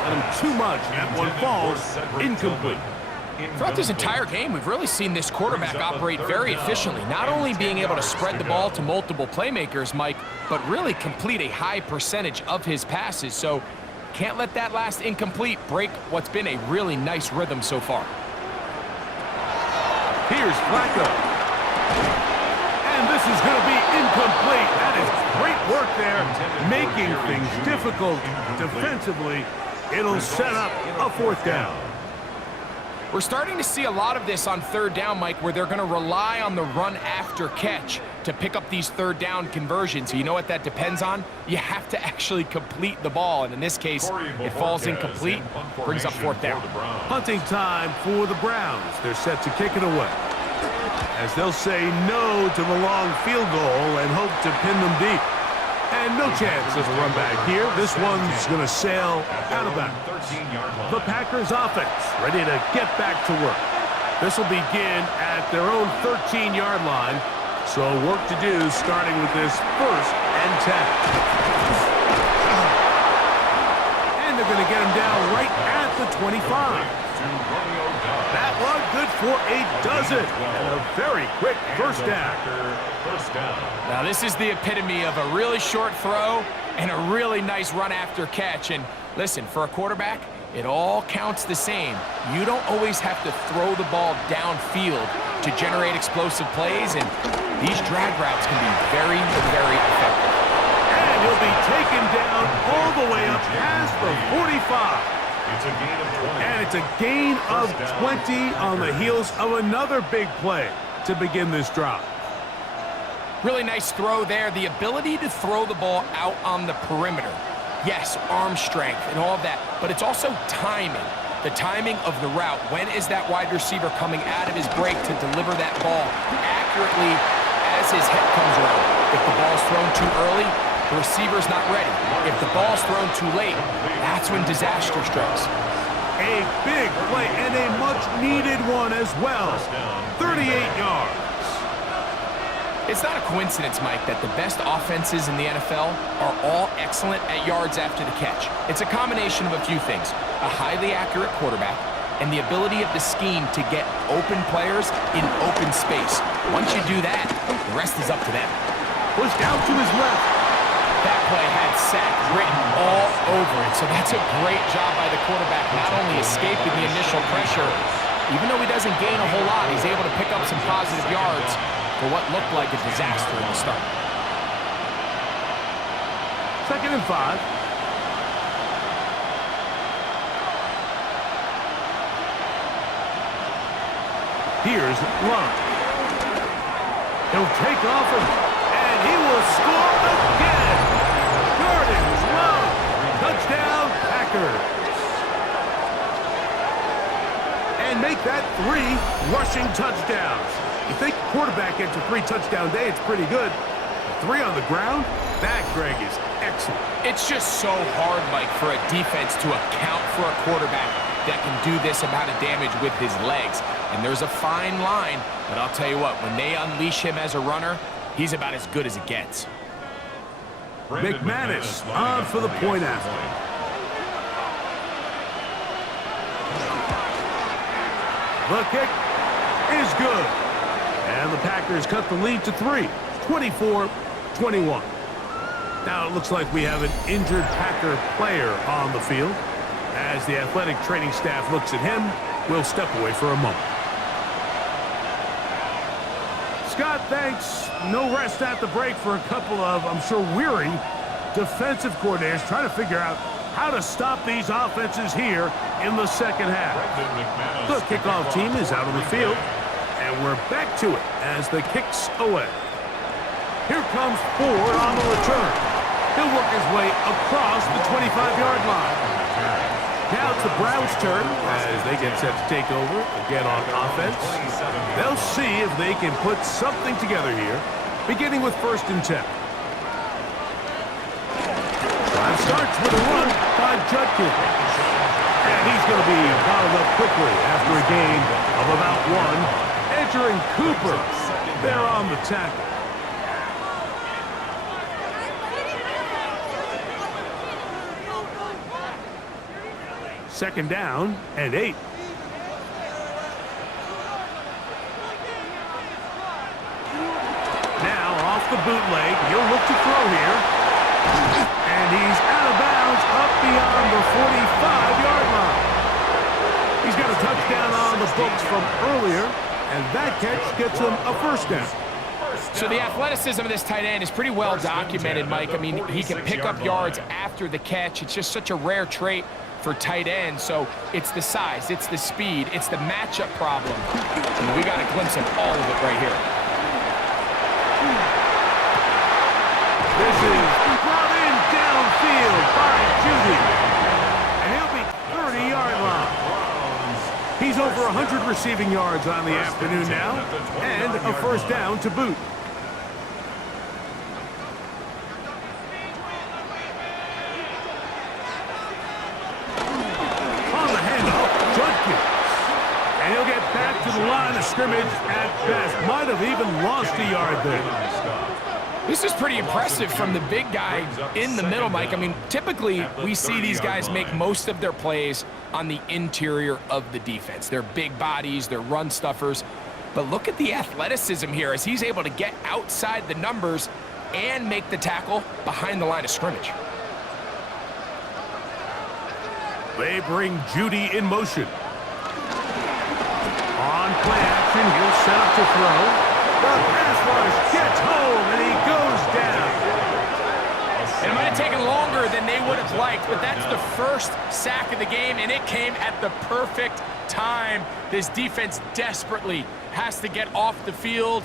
Let him too much. That one falls incomplete. Throughout this entire game, we've really seen this quarterback operate very efficiently, not only being able to spread the ball to multiple playmakers, Mike, but really complete a high percentage of his passes. So can't let that last incomplete break what's been a really nice rhythm so far. Here's Flacco. And this is going to be incomplete. That is great work there, making things difficult defensively. It'll set up a 4th down. We're starting to see a lot of this on 3rd down, Mike, where they're going to rely on the run after catch to pick up these 3rd down conversions. So you know what that depends on? You have to actually complete the ball. And in this case, it falls incomplete, brings up 4th down. Punting time for the Browns. They're set to kick it away, as they'll say no to the long field goal and hope to pin them deep. And no chance of a run back here. This one's going to sail out of bounds. The Packers offense ready to get back to work. This will begin at their own 13-yard line. So work to do starting with this 1st and 10. And they're going to get him down right at the 25. That one good for a dozen. And a very quick first down. Now this is the epitome of a really short throw and a really nice run after catch. And listen, for a quarterback, it all counts the same. You don't always have to throw the ball downfield to generate explosive plays, and these drag routes can be very, very effective. And he'll be taken down all the way up past the 45. It's a gain of 20. And it's a gain of 20 on the heels of another big play to begin this drive. Really nice throw there. The ability to throw the ball out on the perimeter. Yes, arm strength and all of that, but it's also timing. The timing of the route. When is that wide receiver coming out of his break to deliver that ball accurately as his head comes around? If the ball's thrown too early, the receiver's not ready. If the ball's thrown too late, that's when disaster strikes. A big play and a much-needed one as well. 38 yards. It's not a coincidence, Mike, that the best offenses in the NFL are all excellent at yards after the catch. It's a combination of a few things. A highly accurate quarterback and the ability of the scheme to get open players in open space. Once you do that, the rest is up to them. Pushed out to his left. That play had sack written all over it, so that's a great job by the quarterback, not only escaping the initial pressure, even though he doesn't gain a whole lot, he's able to pick up some positive yards for what looked like a disaster in the start. 2nd and 5. Here's Lund. He'll take off and he will score again. rushing touchdowns. You think quarterback gets a 3-touchdown day, it's pretty good. 3 on the ground? That, Greg, is excellent. It's just so hard, Mike, for a defense to account for a quarterback that can do this amount of damage with his legs. And there's a fine line, but I'll tell you what, when they unleash him as a runner, he's about as good as it gets. McManus on for the point after. The kick is good. And the Packers cut the lead to 3, 24-21. Now it looks like we have an injured Packer player on the field. As the athletic training staff looks at him, we'll step away for a moment. Scott, thanks. No rest at the break for a couple of, I'm sure, weary defensive coordinators trying to figure out how to stop these offenses here in the second half. The kickoff team is out on the field, and we're back to it as the kick's away. Here comes Ford on the return. He'll work his way across the 25-yard line. Now it's the Browns' turn as they get set to take over again on offense. They'll see if they can put something together here, beginning with 1st and 10. Drive starts with a run by Judkins. And he's going to be bottled up quickly after a gain of about 1. Edger and Cooper, they're on the tackle. Second down and 8. Now off the bootleg, he'll look to throw here. And he's out of bounds up beyond the 45-yard line. He's got a touchdown on the books from earlier, and that catch gets him a 1st down. So the athleticism of this tight end is pretty well documented, Mike. I mean, he can pick up yards after the catch. It's just such a rare trait for tight ends. So it's the size, it's the speed, it's the matchup problem. And we got a glimpse of all of it right here. This is brought in downfield by Judy. And he'll be 30-yard line. He's over 100 receiving yards on the afternoon now, and a 1st down to boot. On the handoff, Judkins. And he'll get back to the line of scrimmage at best. Might have even lost a yard there. This is pretty impressive from the big guy in the middle, Mike. I mean, typically we see these guys make most of their plays on the interior of the defense. They're big bodies, they're run stuffers. But look at the athleticism here as he's able to get outside the numbers and make the tackle behind the line of scrimmage. They bring Judy in motion. On play action, he'll set up to throw. The pass rush gets home, and he goes down. It might have taken longer than they would have liked, but that's the first sack of the game, and it came at the perfect time. This defense desperately has to get off the field,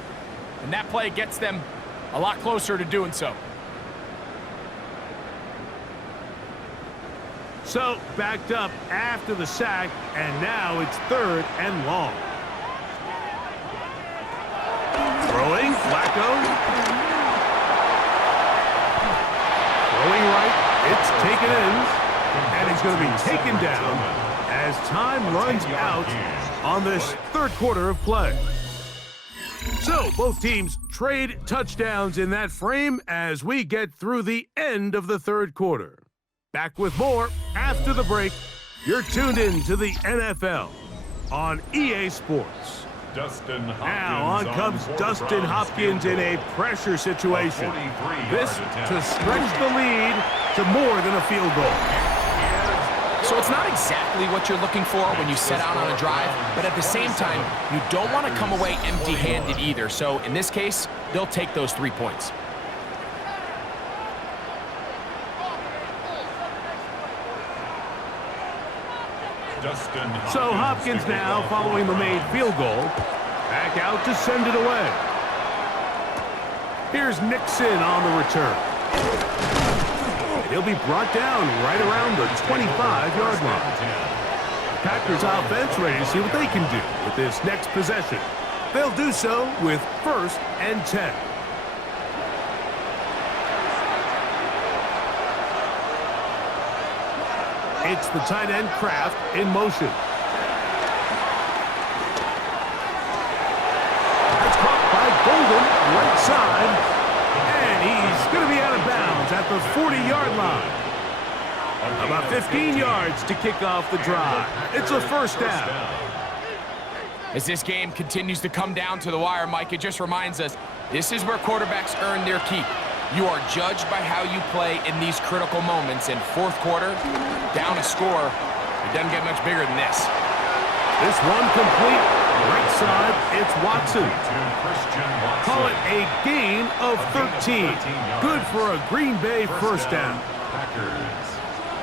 and that play gets them a lot closer to doing so. So, backed up after the sack, and now it's 3rd and long. Throwing, Flacco. Throwing right, it's taken in, and he's going to be taken down as time runs out on this 3rd quarter of play. So, both teams trade touchdowns in that frame as we get through the end of the 3rd quarter. Back with more after the break. You're tuned in to the NFL on EA Sports. Now on comes Dustin Hopkins in a pressure situation. This to stretch the lead to more than a field goal. So it's not exactly what you're looking for when you set out on a drive, but at the same time, you don't want to come away empty-handed either. So in this case, they'll take those 3 points. So Hopkins now following the made field goal. Back out to send it away. Here's Nixon on the return. And he'll be brought down right around the 25-yard line. Packers offense ready to see what they can do with this next possession. They'll do so with 1st and 10. It's the tight end Kraft in motion. That's caught by Golden, right side. And he's going to be out of bounds at the 40-yard line. About 15 yards to kick off the drive. It's a 1st down. As this game continues to come down to the wire, Mike, it just reminds us, this is where quarterbacks earn their keep. You are judged by how you play in these critical moments. In 4th quarter, down a score, it doesn't get much bigger than this. This one complete. Right side, it's Watson. Call it a gain of 13. Good for a Green Bay 1st down.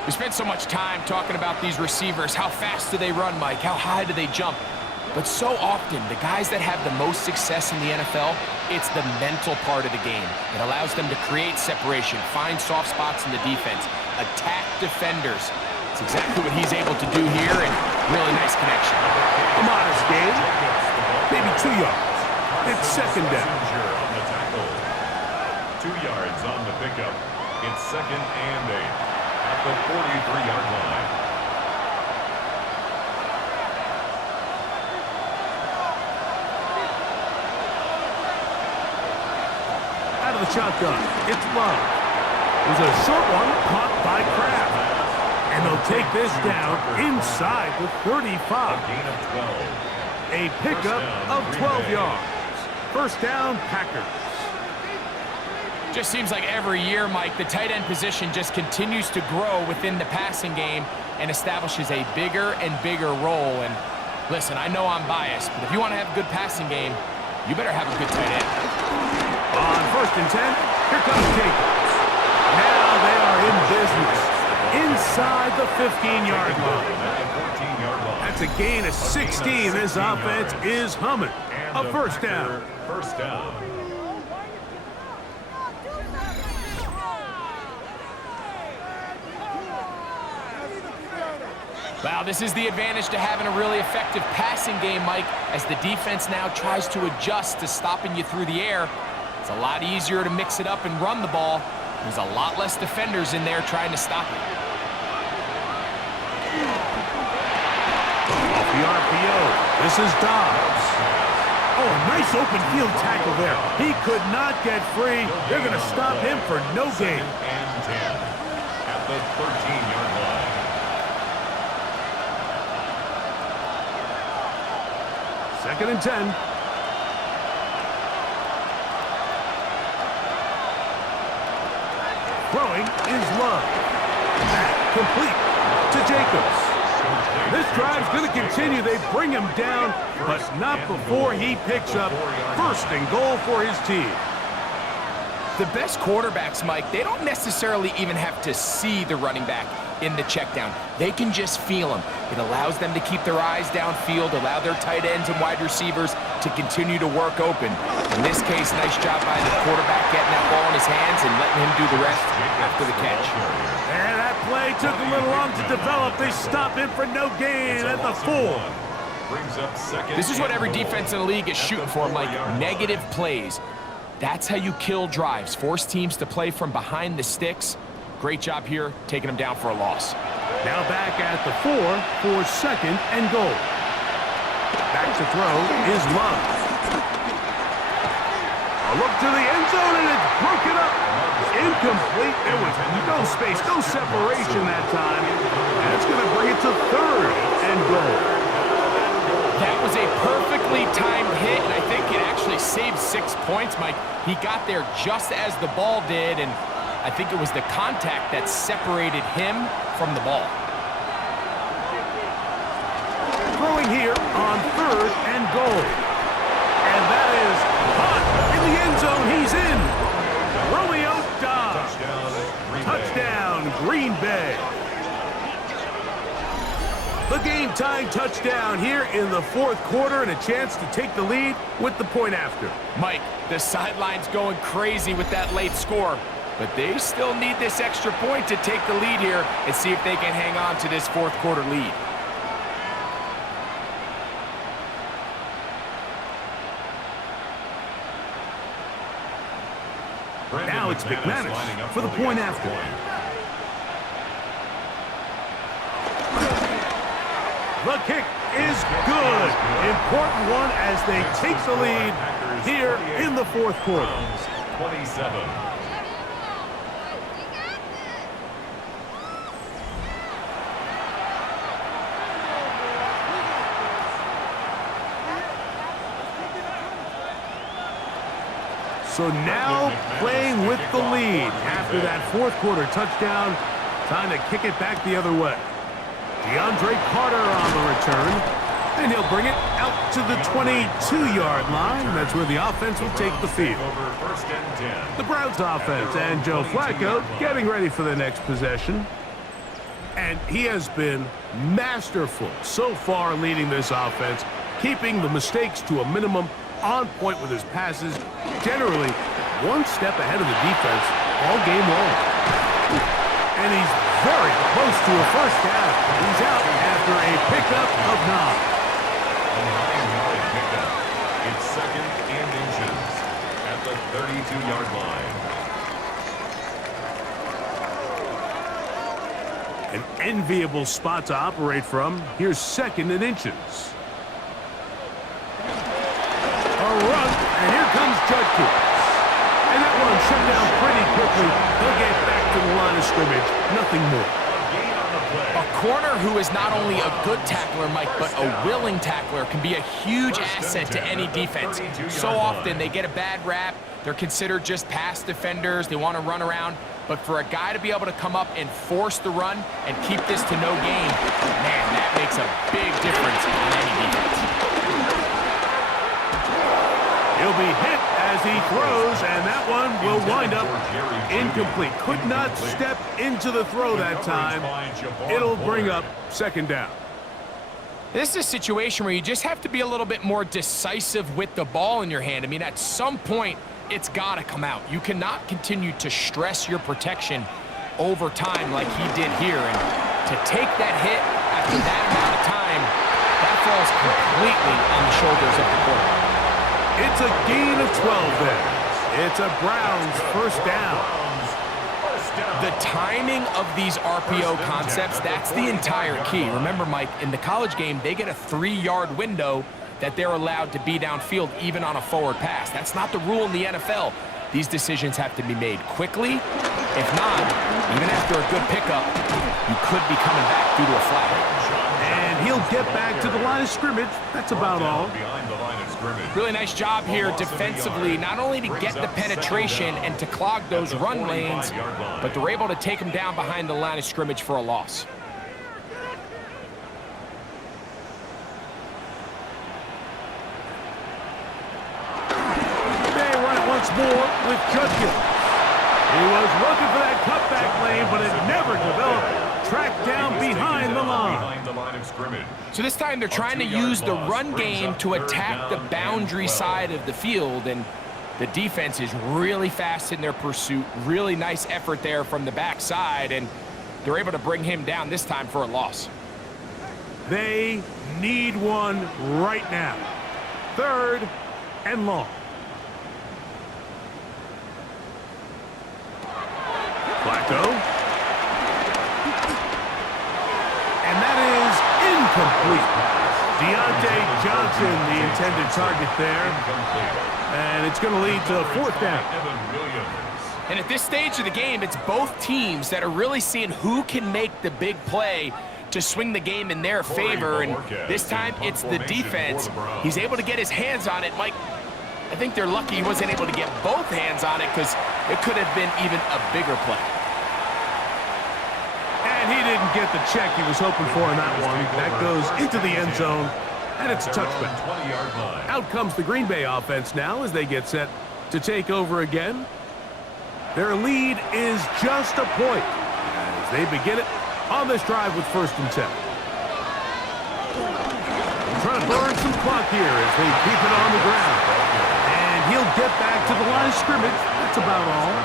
We spent so much time talking about these receivers. How fast do they run, Mike? How high do they jump? But so often, the guys that have the most success in the NFL, it's the mental part of the game. It allows them to create separation, find soft spots in the defense, attack defenders. It's exactly what he's able to do here, and really nice connection. A modest gain, maybe 2 yards. It's 2nd down. 2 yards on the pickup. It's 2nd and 8 at the 43-yard line. Out of the shotgun, it's Love. There's a short one caught by Kraft. And they'll take this down inside the 35. Gain of 12. A pickup of 12 yards. 1st down, Packers. Just seems like every year, Mike, the tight end position just continues to grow within the passing game and establishes a bigger and bigger role. And listen, I know I'm biased, but if you want to have a good passing game, you better have a good tight end. On 1st and 10, here comes Jacobs. Now they are in business. Inside the 15-yard line. That's a gain of 16. This offense is humming. A 1st down. 1st down. Wow, this is the advantage to having a really effective passing game, Mike, as the defense now tries to adjust to stopping you through the air. It's a lot easier to mix it up and run the ball. There's a lot less defenders in there trying to stop it. Off the RPO, this is Dobbs. Oh, a nice open field tackle there. He could not get free. They're going to stop him for no gain. 2nd and 10 at the 13-yard line. 2nd and 10. Throwing is Love. That complete to Jacobs. This drive's going to continue. They bring him down, but not before he picks up 1st and goal for his team. The best quarterbacks, Mike, they don't necessarily even have to see the running back in the check down. They can just feel him. It allows them to keep their eyes downfield, allow their tight ends and wide receivers to continue to work open. In this case, nice job by the quarterback getting that ball in his hands and letting him do the rest after the catch. And that play took a little long to develop. They stop him for no gain at the 4. Brings up 2nd. This is what every defense in the league is shooting for, Mike. Negative plays. That's how you kill drives. Force teams to play from behind the sticks. Great job here, taking them down for a loss. Now back at the 4 for 2nd and goal. Back to throw is Love. A look to the end zone, and it's broken up. Incomplete. There was no space, no separation that time. And it's going to bring it to 3rd and goal. That was a perfectly timed hit, and I think it actually saved 6 points, Mike. He got there just as the ball did, and I think it was the contact that separated him from the ball. Throwing here on 3rd and goal. And that is hot in the end zone. He's in. Romeo Dobbs. Touchdown, Green Bay. The game-tying touchdown here in the 4th quarter, and a chance to take the lead with the point after. Mike, the sideline's going crazy with that late score, but they still need this extra point to take the lead here and see if they can hang on to this 4th quarter lead. McManus for the point after. The kick is good. Important one as they take the lead here in the fourth quarter. 27. So now playing with the lead after that fourth quarter touchdown. Time to kick it back the other way. DeAndre Carter on the return. And he'll bring it out to the 22-yard line. That's where the offense will take the field. The Browns offense and Joe Flacco getting ready for the next possession. And he has been masterful so far leading this offense, keeping the mistakes to a minimum, on point with his passes, generally one step ahead of the defense all game long. And he's very close to a first down. He's out after a pickup of 9. Pickup. It's second and inches at the 32-yard line. An enviable spot to operate from. Here's second and inches. A run, and here comes Judkins. And that one shut down pretty quickly. They'll get back to the line of scrimmage. Nothing more. A corner who is not only a good tackler, Mike, but a willing tackler can be a huge asset to any defense. So often they get a bad rap. They're considered just pass defenders. They want to run around. But for a guy to be able to come up and force the run and keep this to no gain, man, that makes a big difference in any defense. He'll be hit as he throws, and that one will wind up incomplete. Could not step into the throw that time. It'll bring up second down. This is a situation where you just have to be a little bit more decisive with the ball in your hand. I mean, at some point, it's got to come out. You cannot continue to stress your protection over time like he did here. And to take that hit after that amount of time, that falls completely on the shoulders of the quarterback. It's a gain of 12 there. It's a Browns first down. The timing of these RPO concepts, that's the entire key. Remember, Mike, in the college game, they get a 3-yard window that they're allowed to be downfield even on a forward pass. That's not the rule in the NFL. These decisions have to be made quickly. If not, even after a good pickup, you could be coming back due to a flag. And he'll get back to the line of scrimmage. That's about all. Really nice job here defensively, not only to get the penetration and to clog those run lanes, but they're able to take them down behind the line of scrimmage for a loss. They run it once more with Judkins. He was looking for that cutback lane, but it never developed. Tracked down behind the line. So this time they're trying to use the run game to attack the boundary side of the field, and the defense is really fast in their pursuit. Really nice effort there from the backside, and they're able to bring him down this time for a loss. They need one right now. Third and long. Flacco. And that is incomplete. Deontay Johnson, the intended target there. And it's going to lead to a fourth down. And at this stage of the game, it's both teams that are really seeing who can make the big play to swing the game in their favor. And this time, it's the defense. He's able to get his hands on it. Mike, I think they're lucky he wasn't able to get both hands on it because it could have been even a bigger play. And he didn't get the check he was hoping for in that one. That goes into the end zone, and it's a touchback. Out comes the Green Bay offense now as they get set to take over again. Their lead is just a point as they begin it on this drive with 1st and 10. Trying to burn some clock here as they keep it on the ground. And he'll get back to the line of scrimmage. That's about all.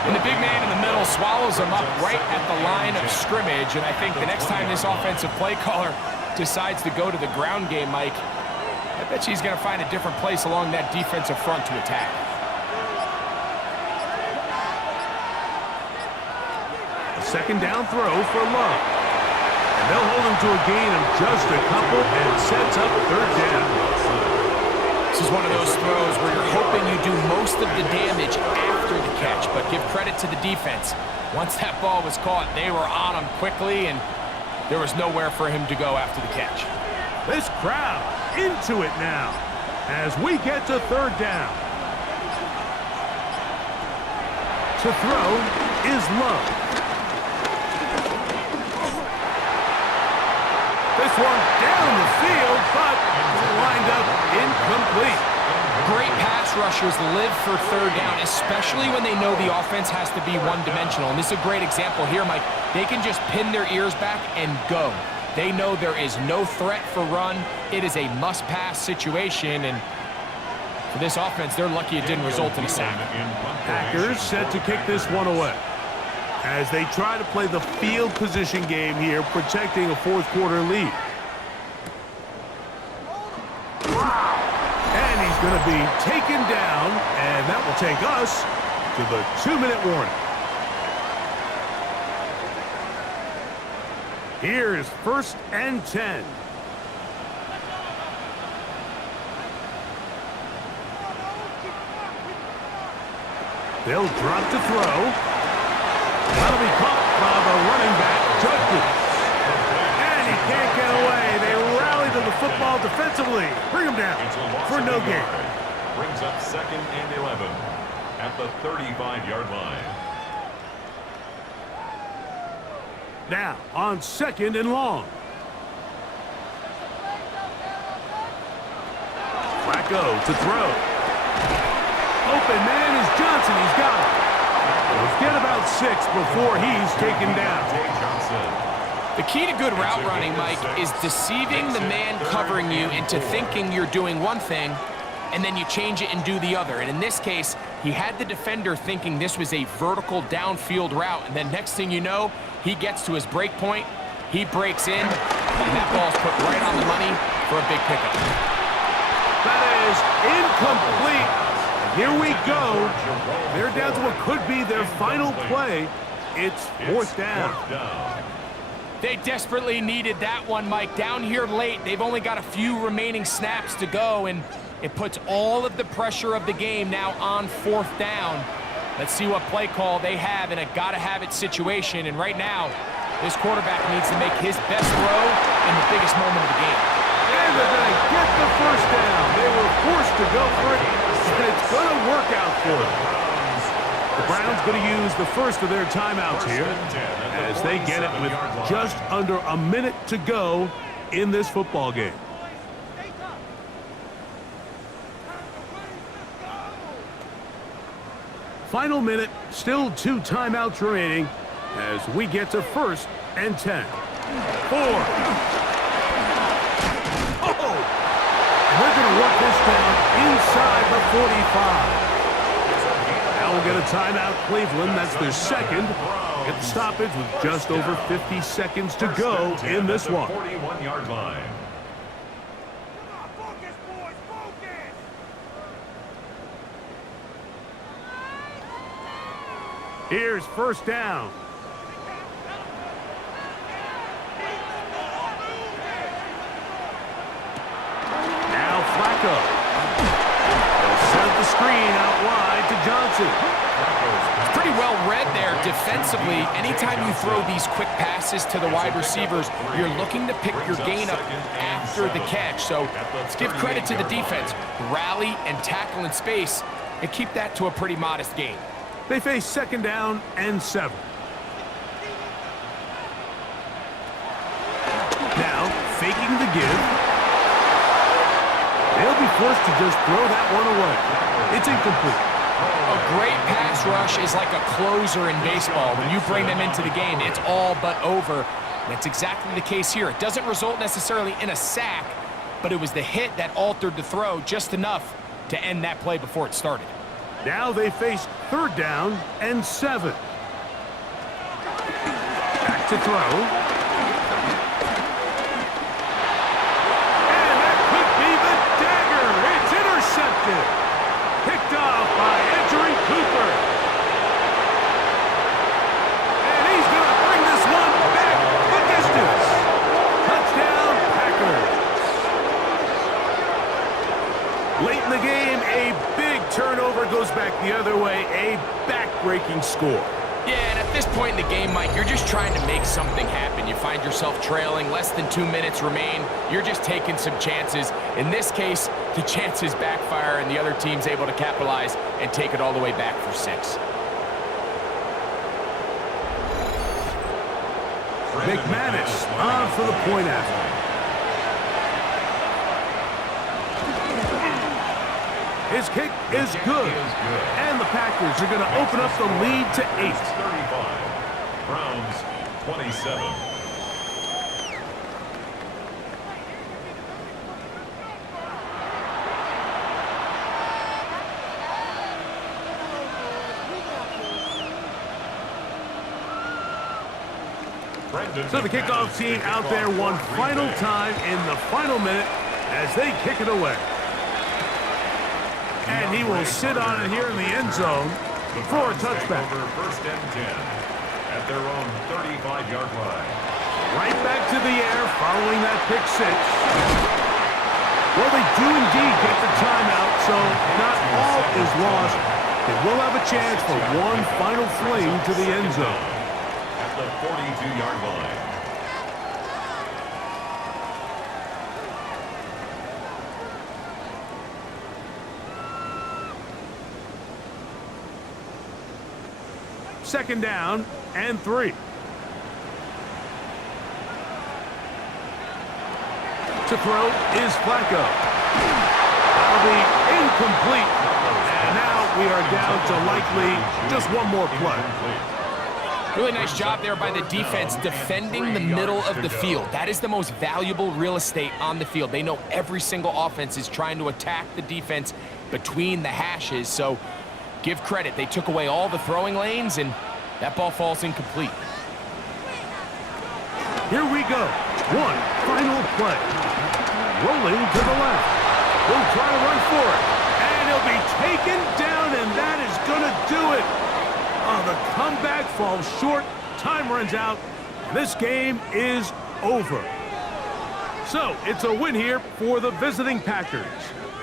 And the big man in the middle swallows him up right at the line of scrimmage. And I think the next time this offensive play caller decides to go to the ground game, Mike, I bet you he's going to find a different place along that defensive front to attack. A second down throw for Love. And they'll hold him to a gain of just a couple and sets up third down. This is one of those throws where you're hoping you do most of the damage after the catch, but give credit to the defense. Once that ball was caught, they were on him quickly, and there was nowhere for him to go after the catch. This crowd into it now as we get to third down. To throw is Love. This one down the field, but lined up incomplete. Great pass rushers live for third down, especially when they know the offense has to be one-dimensional. And this is a great example here, Mike. They can just pin their ears back and go. They know there is no threat for run. It is a must-pass situation, and for this offense, they're lucky it didn't result in a sack. Packers set to kick this one away as they try to play the field position game here, protecting a fourth quarter lead. And he's going to be taken down, and that will take us to the 2-minute warning. Here is 1st and 10. They'll drop to throw. That'll be caught by the running back, Judkins. And he can't get away. They rally to the football defensively. Bring him down for no gain. Brings up 2nd and 11 at the 35-yard line. Now on 2nd and long. Flacco to throw. Open man is Johnson. He's got it. He'll get about 6 before he's taken down. The key to good route running, Mike, is deceiving the man covering you into thinking you're doing one thing, and then you change it and do the other. And in this case, he had the defender thinking this was a vertical downfield route, and then next thing you know, he gets to his break point, he breaks in, and that ball's put right on the money for a big pickup. That is incomplete. Here we go. They're down to what could be their final play. It's 4th down. They desperately needed that one, Mike. Down here late, they've only got a few remaining snaps to go, and it puts all of the pressure of the game now on 4th down. Let's see what play call they have in a gotta-have-it situation. And right now, this quarterback needs to make his best throw in the biggest moment of the game. And they're going to get the 1st down. They were forced to go for it, and it's going to work out for them. The Browns going to use the first of their timeouts here as they get it with just under a minute to go in this football game. Final minute, still 2 timeouts remaining as we get to 1st and 10. 4. And they're going to work this down inside the 45. Now we'll get a timeout, Cleveland. That's their second. Get the stoppage with just over 50 seconds to go in this one. 41-yard line. Here's 1st down. Now Flacco. They'll set the screen out wide to Johnson. It's pretty well read there defensively. Anytime you throw these quick passes to the wide receivers, you're looking to pick your gain up after the catch. So let's give credit to the defense. Rally and tackle in space and keep that to a pretty modest gain. They face 2nd down and 7. Now, faking the give. They'll be forced to just throw that one away. It's incomplete. A great pass rush is like a closer in baseball. When you bring them into the game, it's all but over. That's exactly the case here. It doesn't result necessarily in a sack, but it was the hit that altered the throw just enough to end that play before it started. Now they face 3rd down and 7. Back to throw. And that could be the dagger. It's intercepted. Picked off by Edgerrin Cooper. And he's going to late-breaking score. Yeah, and at this point in the game, Mike, you're just trying to make something happen. You find yourself trailing, less than 2 minutes remain. You're just taking some chances. In this case, the chances backfire, and the other team's able to capitalize and take it all the way back for 6. McManus on for the point after. His kick is good. And the Packers are going to open up the lead to 8. 35. Browns 27. So the kickoff team out there one final time in the final minute as they kick it away. And he will sit on it here in the end zone for a touchback. First and 10 at their own 35-yard line. Right back to the air following that pick 6. Well, they do indeed get the timeout, so not all is lost. They will have a chance for one final fling to the end zone. At the 42-yard line. Second down and 3. To throw is Flacco. That'll be incomplete. And now we are down to likely just one more play. Really nice job there by the defense defending the middle of the field. That is the most valuable real estate on the field. They know every single offense is trying to attack the defense between the hashes, so give credit. They took away all the throwing lanes, and that ball falls incomplete. Here we go. One final play. Rolling to the left. He'll try to run for it. And he'll be taken down, and that is going to do it. Oh, the comeback falls short. Time runs out. And this game is over. So, it's a win here for the visiting Packers.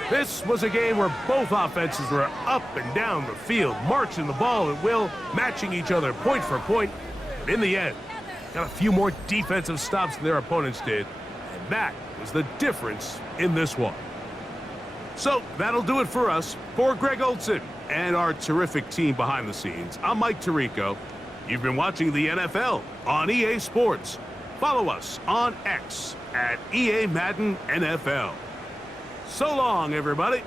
This was a game where both offenses were up and down the field, marching the ball at will, matching each other point for point. But in the end, got a few more defensive stops than their opponents did, and that was the difference in this one. So that'll do it for us. For Greg Olson and our terrific team behind the scenes, I'm Mike Tirico. You've been watching the NFL on EA Sports. Follow us on X at EA Madden NFL. So long, everybody.